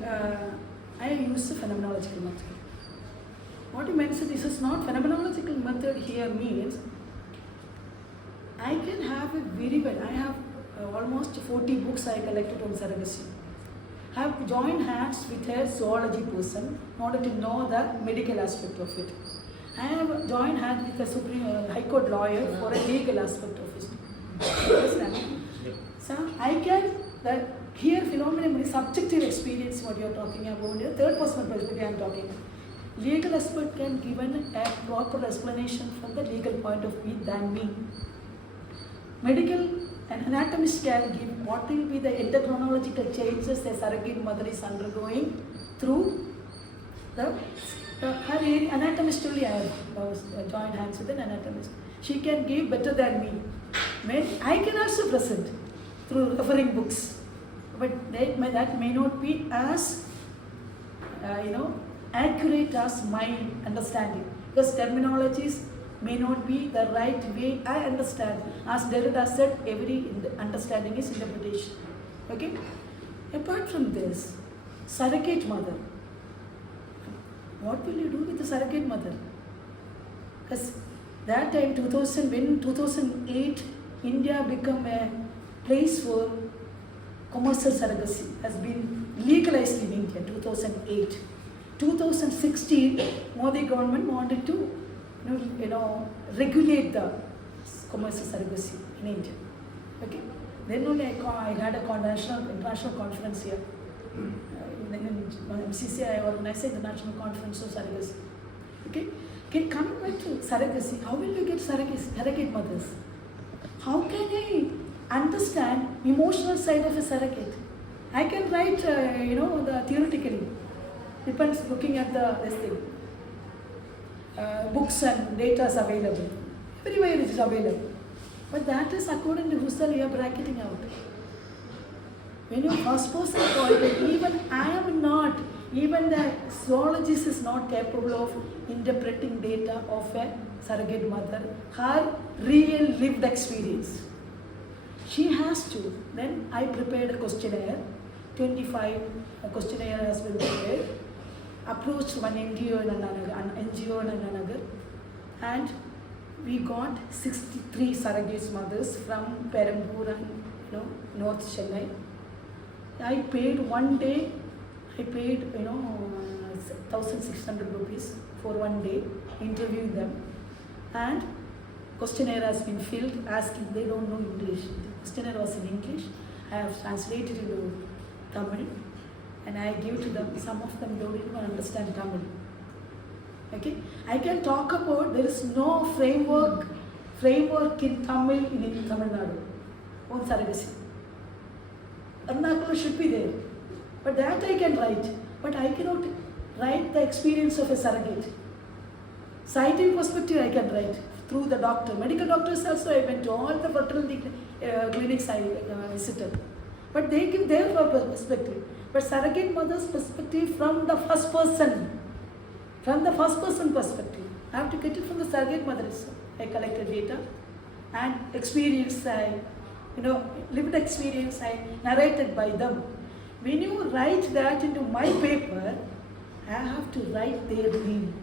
I used the phenomenological method. What you mentioned, this is not phenomenological method here means I can have a very well, I have almost 40 books I collected on surrogacy. I have joined hands with a zoology person in order to know the medical aspect of it. I have joined hands with a Supreme High Court lawyer for a legal aspect of it. So I can, here phenomenon is subjective experience, what you are talking about, third person perspective I am talking. Legal expert can give a proper explanation from the legal point of view than me. Medical and anatomist can give what will be the endocrinological changes the surrogate mother is undergoing through her anatomist only. I have joined hands with an anatomist. She can give better than me. I can also present through referring books, but that may not be as accurate as my understanding, because terminologies may not be the right way I understand. As Derrida said, every understanding is interpretation. Okay? Apart from this, surrogate mother. What will you do with the surrogate mother? Because that time, 2008, India became a place for commercial surrogacy, has been legalized in India, 2008. 2016, Modi government wanted to regulate the commercial surrogacy in India. Okay? Then only I had a international conference here. In MCC, I organized an international conference of surrogacy. Okay? Coming back to surrogacy, how will you get surrogate mothers? How can I understand emotional side of a surrogate? I can write, the theoretically. Depends looking at this thing. Books and data is available. Everywhere it is available. But that is according to Husserl, you are bracketing out. When you first person point, even I am not, even the zoologist is not capable of interpreting data of a surrogate mother, her real lived experience. She has to. Then I prepared a questionnaire, 25 questionnaire has been prepared. Approached one NGO in Nanagar, and we got 63 surrogate mothers from Perambur and North Chennai. I paid one day, 1,600 rupees for one day, interviewing them. And questionnaire has been filled asking, they don't know English. The questionnaire was in English. I have translated it into Tamil and I give to them. Some of them don't even understand Tamil. Okay, I can talk about there is no framework in Tamil in Tamil Nadu on surrogacy. Ernakulam should be there, but that I can write. But I cannot write the experience of a surrogate. Sighting perspective I can write through the doctor. Medical doctors also, I went to all the fertility clinics I visited. But they give their perspective. But surrogate mother's perspective from the first person. From the first person perspective. I have to get it from the surrogate mother itself. I collected data and experience, lived experience I narrated by them. When you write that into my paper, I have to write their name.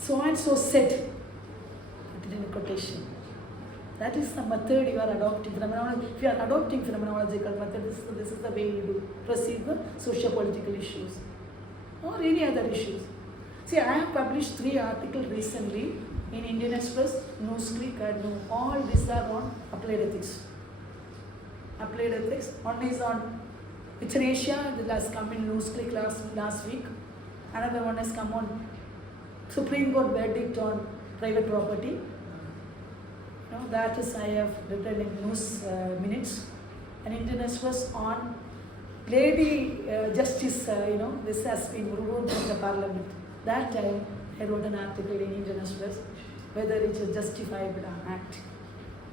So and so said, put it in a quotation. That is the method you are adopting. If you are adopting phenomenological method, this is the way you do perceive the socio-political issues or any other issues. See, I have published 3 articles recently in Indian Express, Newsweek, and all these are on applied ethics. Applied ethics. One is on euthanasia, that has come in Newsweek last week. Another one has come on Supreme Court verdict on private property. That is I have written in news minutes. And Indian Express on lady justice, this has been ruled in the parliament. That time I wrote an article in Indian Express whether it is a justified act.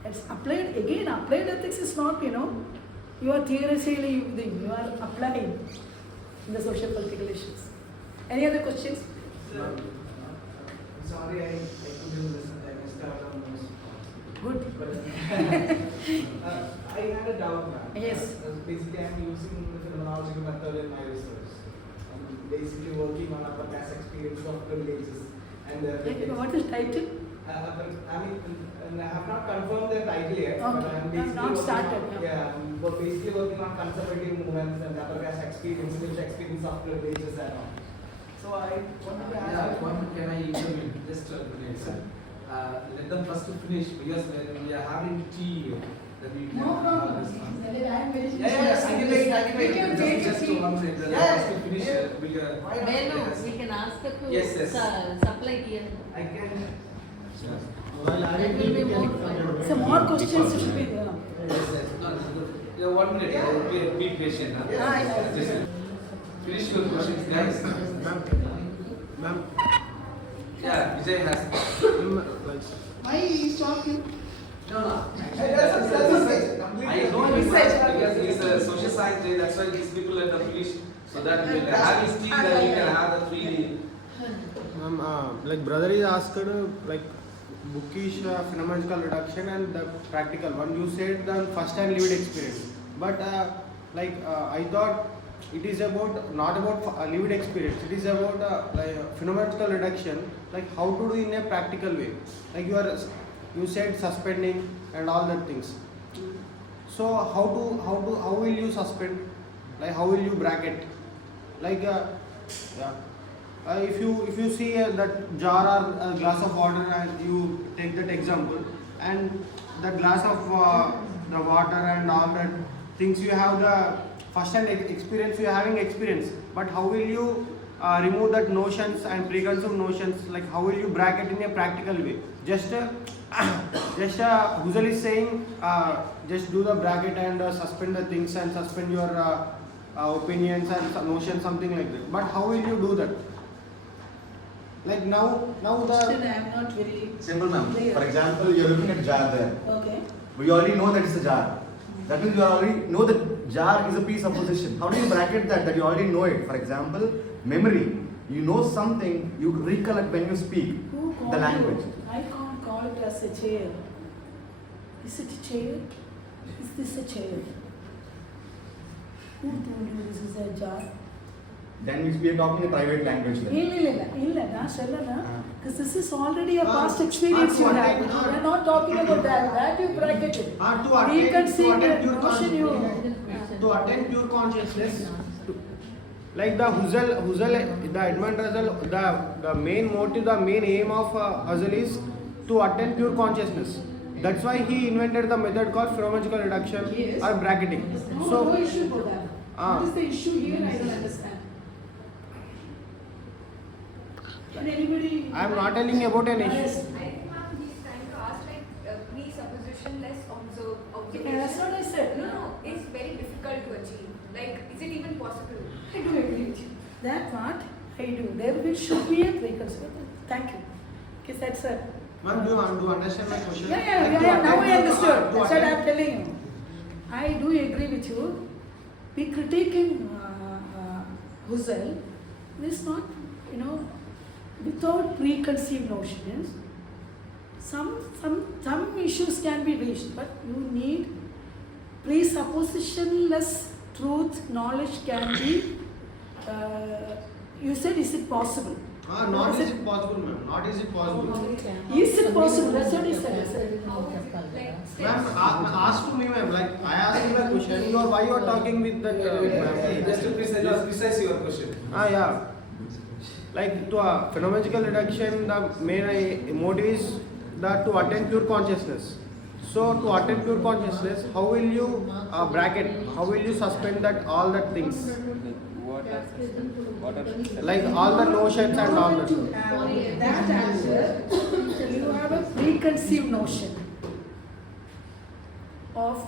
It's applied, again applied ethics is not, you are theoretically using, you are applying in the social political issues. Any other questions? Sorry, I couldn't listen. I missed out on this. Good. I had a doubt, ma'am. Yes. Basically, I'm using the phenomenological method in my research. I'm basically working on upper class experience of privileges. And what is title? I have not confirmed the title yet. Okay. But I'm basically Not started. I'm basically working on conservative movements and upper class experience, which experience of privileges and all. So I wanted to ask. Can I intervene just a minute, sir? Let them first finish because when we are having tea, then we can. No problem. I am very Yes, I can wait. We can take Just a to tea. one minute. Let Yeah. us finish. We can. Venu, we can ask her to Yes. supply here. I can. That will be more fun. So more questions should be there. Yes. No, yeah, 1 minute. Be patient. Huh? Yeah. Just finish your questions, guys. Ma'am. Yeah, Vijay has. Why is talking? No. That's I know him because he's a social science day. That's why these people let them finish so that we will have his team. Then we can have the 3D. Ma'am, brother is asked bookish phenomenological reduction and the practical one. You said the first-hand lived experience, but I thought it is not about lived experience. It is about phenomenological reduction, like how to do in a practical way. Like you said suspending and all that things. So how will you suspend? Like how will you bracket? Like if you see that jar or a glass of water and you take that example, and the glass of the water and all that things, you have the first hand experience, you are having experience, but how will you remove that notions and preconceived notions? Like how will you bracket in a practical way? Just Husserl is saying just do the bracket and suspend the things and suspend your opinions and notions, something like that. But how will you do that? Like now Still the I am not very Simple, ma'am. clear. For example, you're looking at jar there. Okay. We already know that it's a jar. That means you already know that jar is a piece of possession. How do you bracket that you already know it? For example, memory. You know something, you recollect when you speak Who called the language. you? I can't call it as a chair. Is it a chair? Is this a chair? Who told you this is a jar? then we are talking a private language then. Because this is already a past experience you have. We are not talking about that. That you bracketed. To attain pure consciousness, like the Husserl, the Edmund Husserl, the main motive, the main aim of Husserl is to attain pure consciousness. That's why he invented the method called phenomenological reduction or bracketing. No issue for that. What is the issue here? I don't understand. Can anybody? I am not telling about an issue. I think ma'am, he's trying to ask like presuppositionless observation. That's what I said. No, it's very difficult to achieve. Like, is it even possible? I do agree with you. That part I do. There should be a preconcept. Thank you. Because that's a. Ma'am, do you understand my question? Yeah. Now I understood. That's what I am telling you. I do agree with you. We critiquing Husserl is not, without preconceived notions. Some issues can be reached, but you need presuppositionless truth, knowledge can be. You said, is it possible? Not is it possible, ma'am. Not is it possible. Is it possible? That's what he said. Ma'am, ask to me, ma'am. Like I asked you the question. Why you are talking with that? Just to precise your question. Yeah. Like to a phenomenological reduction, the main motive is that to attain pure consciousness. So to attain pure consciousness, how will you bracket? How will you suspend that all that things? Like all the notions and all that. That answer, you have a preconceived notion of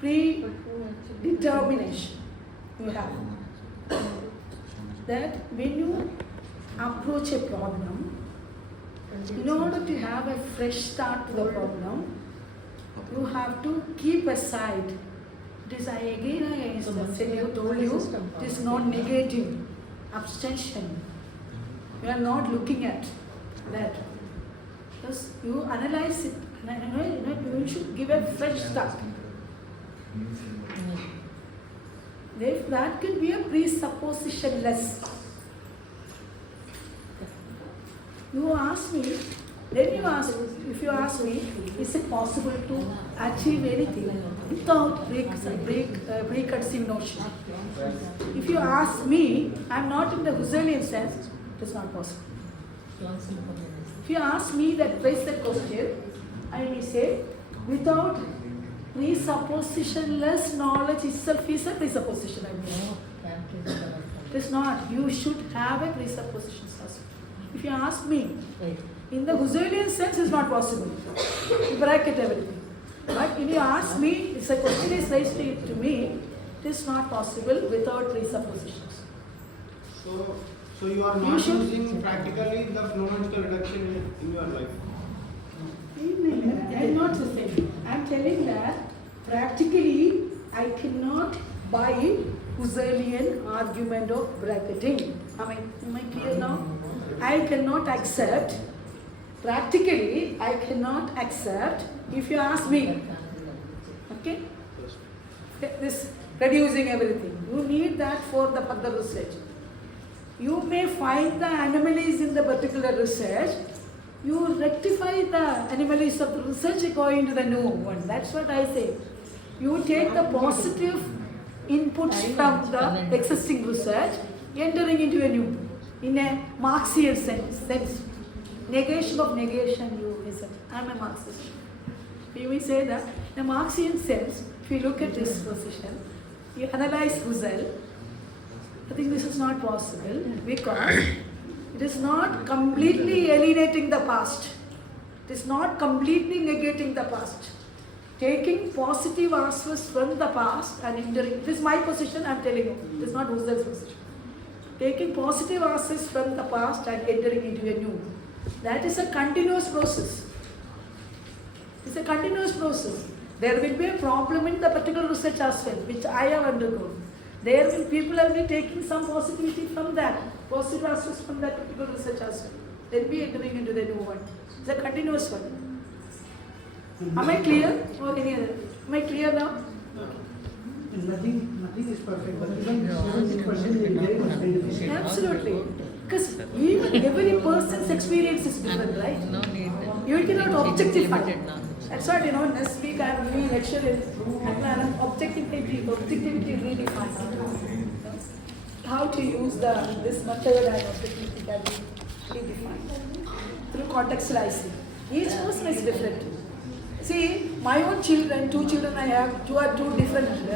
predetermination. You have that when you approach a problem, in order to have a fresh start to the problem, you have to keep aside. It is I told you, it is not negative, abstention. You are not looking at that. Because you analyze it, you should give a fresh start. That could be a presuppositionless. You ask me, if you ask me, is it possible to achieve anything without preconceived notion? If you ask me, I am not in the Husserlian sense, it is not possible. If you ask me that raise the question, I may say, without presuppositionless knowledge itself is a presupposition. It is not. You should have a presupposition first. If you ask me, in the Husserlian sense, it's not possible. You bracket everything. But if you ask me, if a question is raised to me, it is not possible without presuppositions. So you are not using practically the phenomenological reduction in your life. I am not saying. I am telling that practically I cannot buy Husserlian argument of bracketing. Am I clear now? I cannot accept. Practically, I cannot accept if you ask me. Okay? This reducing everything. You need that for the further research. You may find the anomalies in the particular research. You rectify the anomalies of the research going to the new one. That's what I say. You take the positive inputs from the existing research, entering into a new, in a Marxian sense. Negation of negation, you said. I am a Marxist. You may say that in a Marxian sense, if you look at this position, you analyze Husserl, I think this is not possible because it is not completely alienating the past. It is not completely negating the past. Taking positive aspects from the past and entering, this is my position, I am telling you, it is not Husserl's position. Taking positive aspects from the past and entering into a new. That is a continuous process. It's a continuous process. There will be a problem in the particular research as well, which I have undergone. People will be taking some positivity from that, positive aspects from that particular research as well. They'll be entering into the new one. It's a continuous one. Am I clear? Or any other? Am I clear now? nothing is perfect, but even 70% will get much beneficial. Absolutely. Because even every person's experience is different, right? You cannot objectify. That's what, next week I'm giving a lecture in objectivity redefined. How to use this method and objectivity can be redefined through contextualizing. Each person is different. See, my own children, 2 children I have, two are 2 different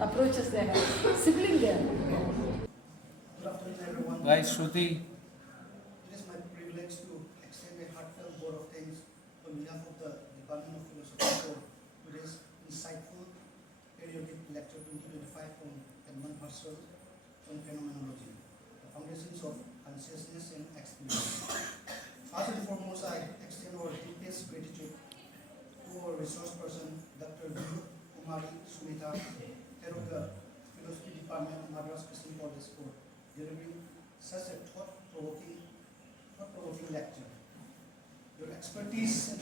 approaches they have. Sibling there. Good afternoon, everyone. Guys, Shruti. It is my privilege to extend a heartfelt vote of thanks on behalf of the Department of Philosophy for today's insightful periodic lecture 2025 on Edmund Husserl on Phenomenology, the foundations of consciousness and experience. First and foremost, I extend our deepest gratitude to our resource person, Dr. Kumari Sunitha, head of the Philosophy Department of Madras Christian College, for delivering such a thought-provoking lecture. Your expertise and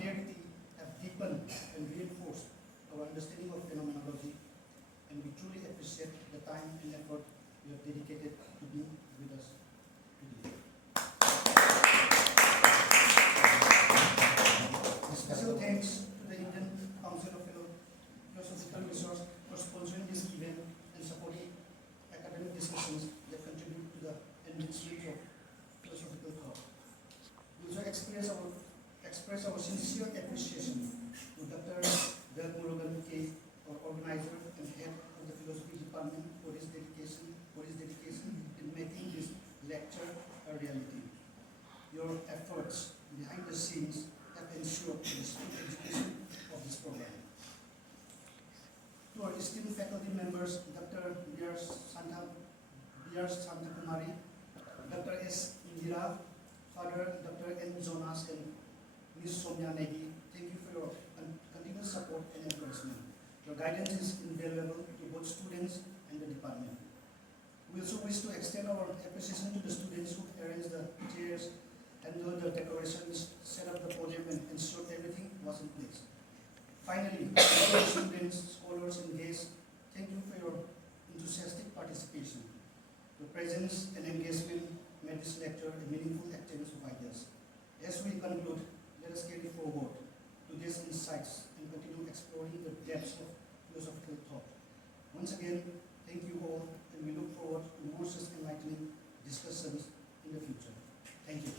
clarity have deepened and reinforced our understanding of phenomenology, and we truly appreciate the time and effort you have dedicated to be with us today. Special thanks to the Indian Council of Philosophical Research for sponsoring this event and supporting academic discussions that contribute to the enrichment of philosophical thought. We also express our sincere appreciation to Dr. Murugan K, our organizer and head of the Philosophy Department, for his dedication in making this lecture a reality. Your efforts behind the scenes have ensured the smooth execution of this program. To our esteemed faculty members, Dr. B.R. Santa Kumari, Dr. S. Indira, Father Dr. N. Jonas, and Ms. Somya Negi, thank you for your continuous support and encouragement. Your guidance is invaluable to both students and the department. We also wish to extend our appreciation to the students who arranged the chairs, handled the decorations, set up the podium, and ensured everything was in place. Finally, all our students, scholars, and guests, thank you for your enthusiastic participation. Your presence and engagement made this lecture a meaningful exchange of ideas. As we conclude, let us carry forward to these insights and continue exploring the depths of philosophical thought. Once again, thank you all, and we look forward to more such enlightening discussions in the future. Thank you.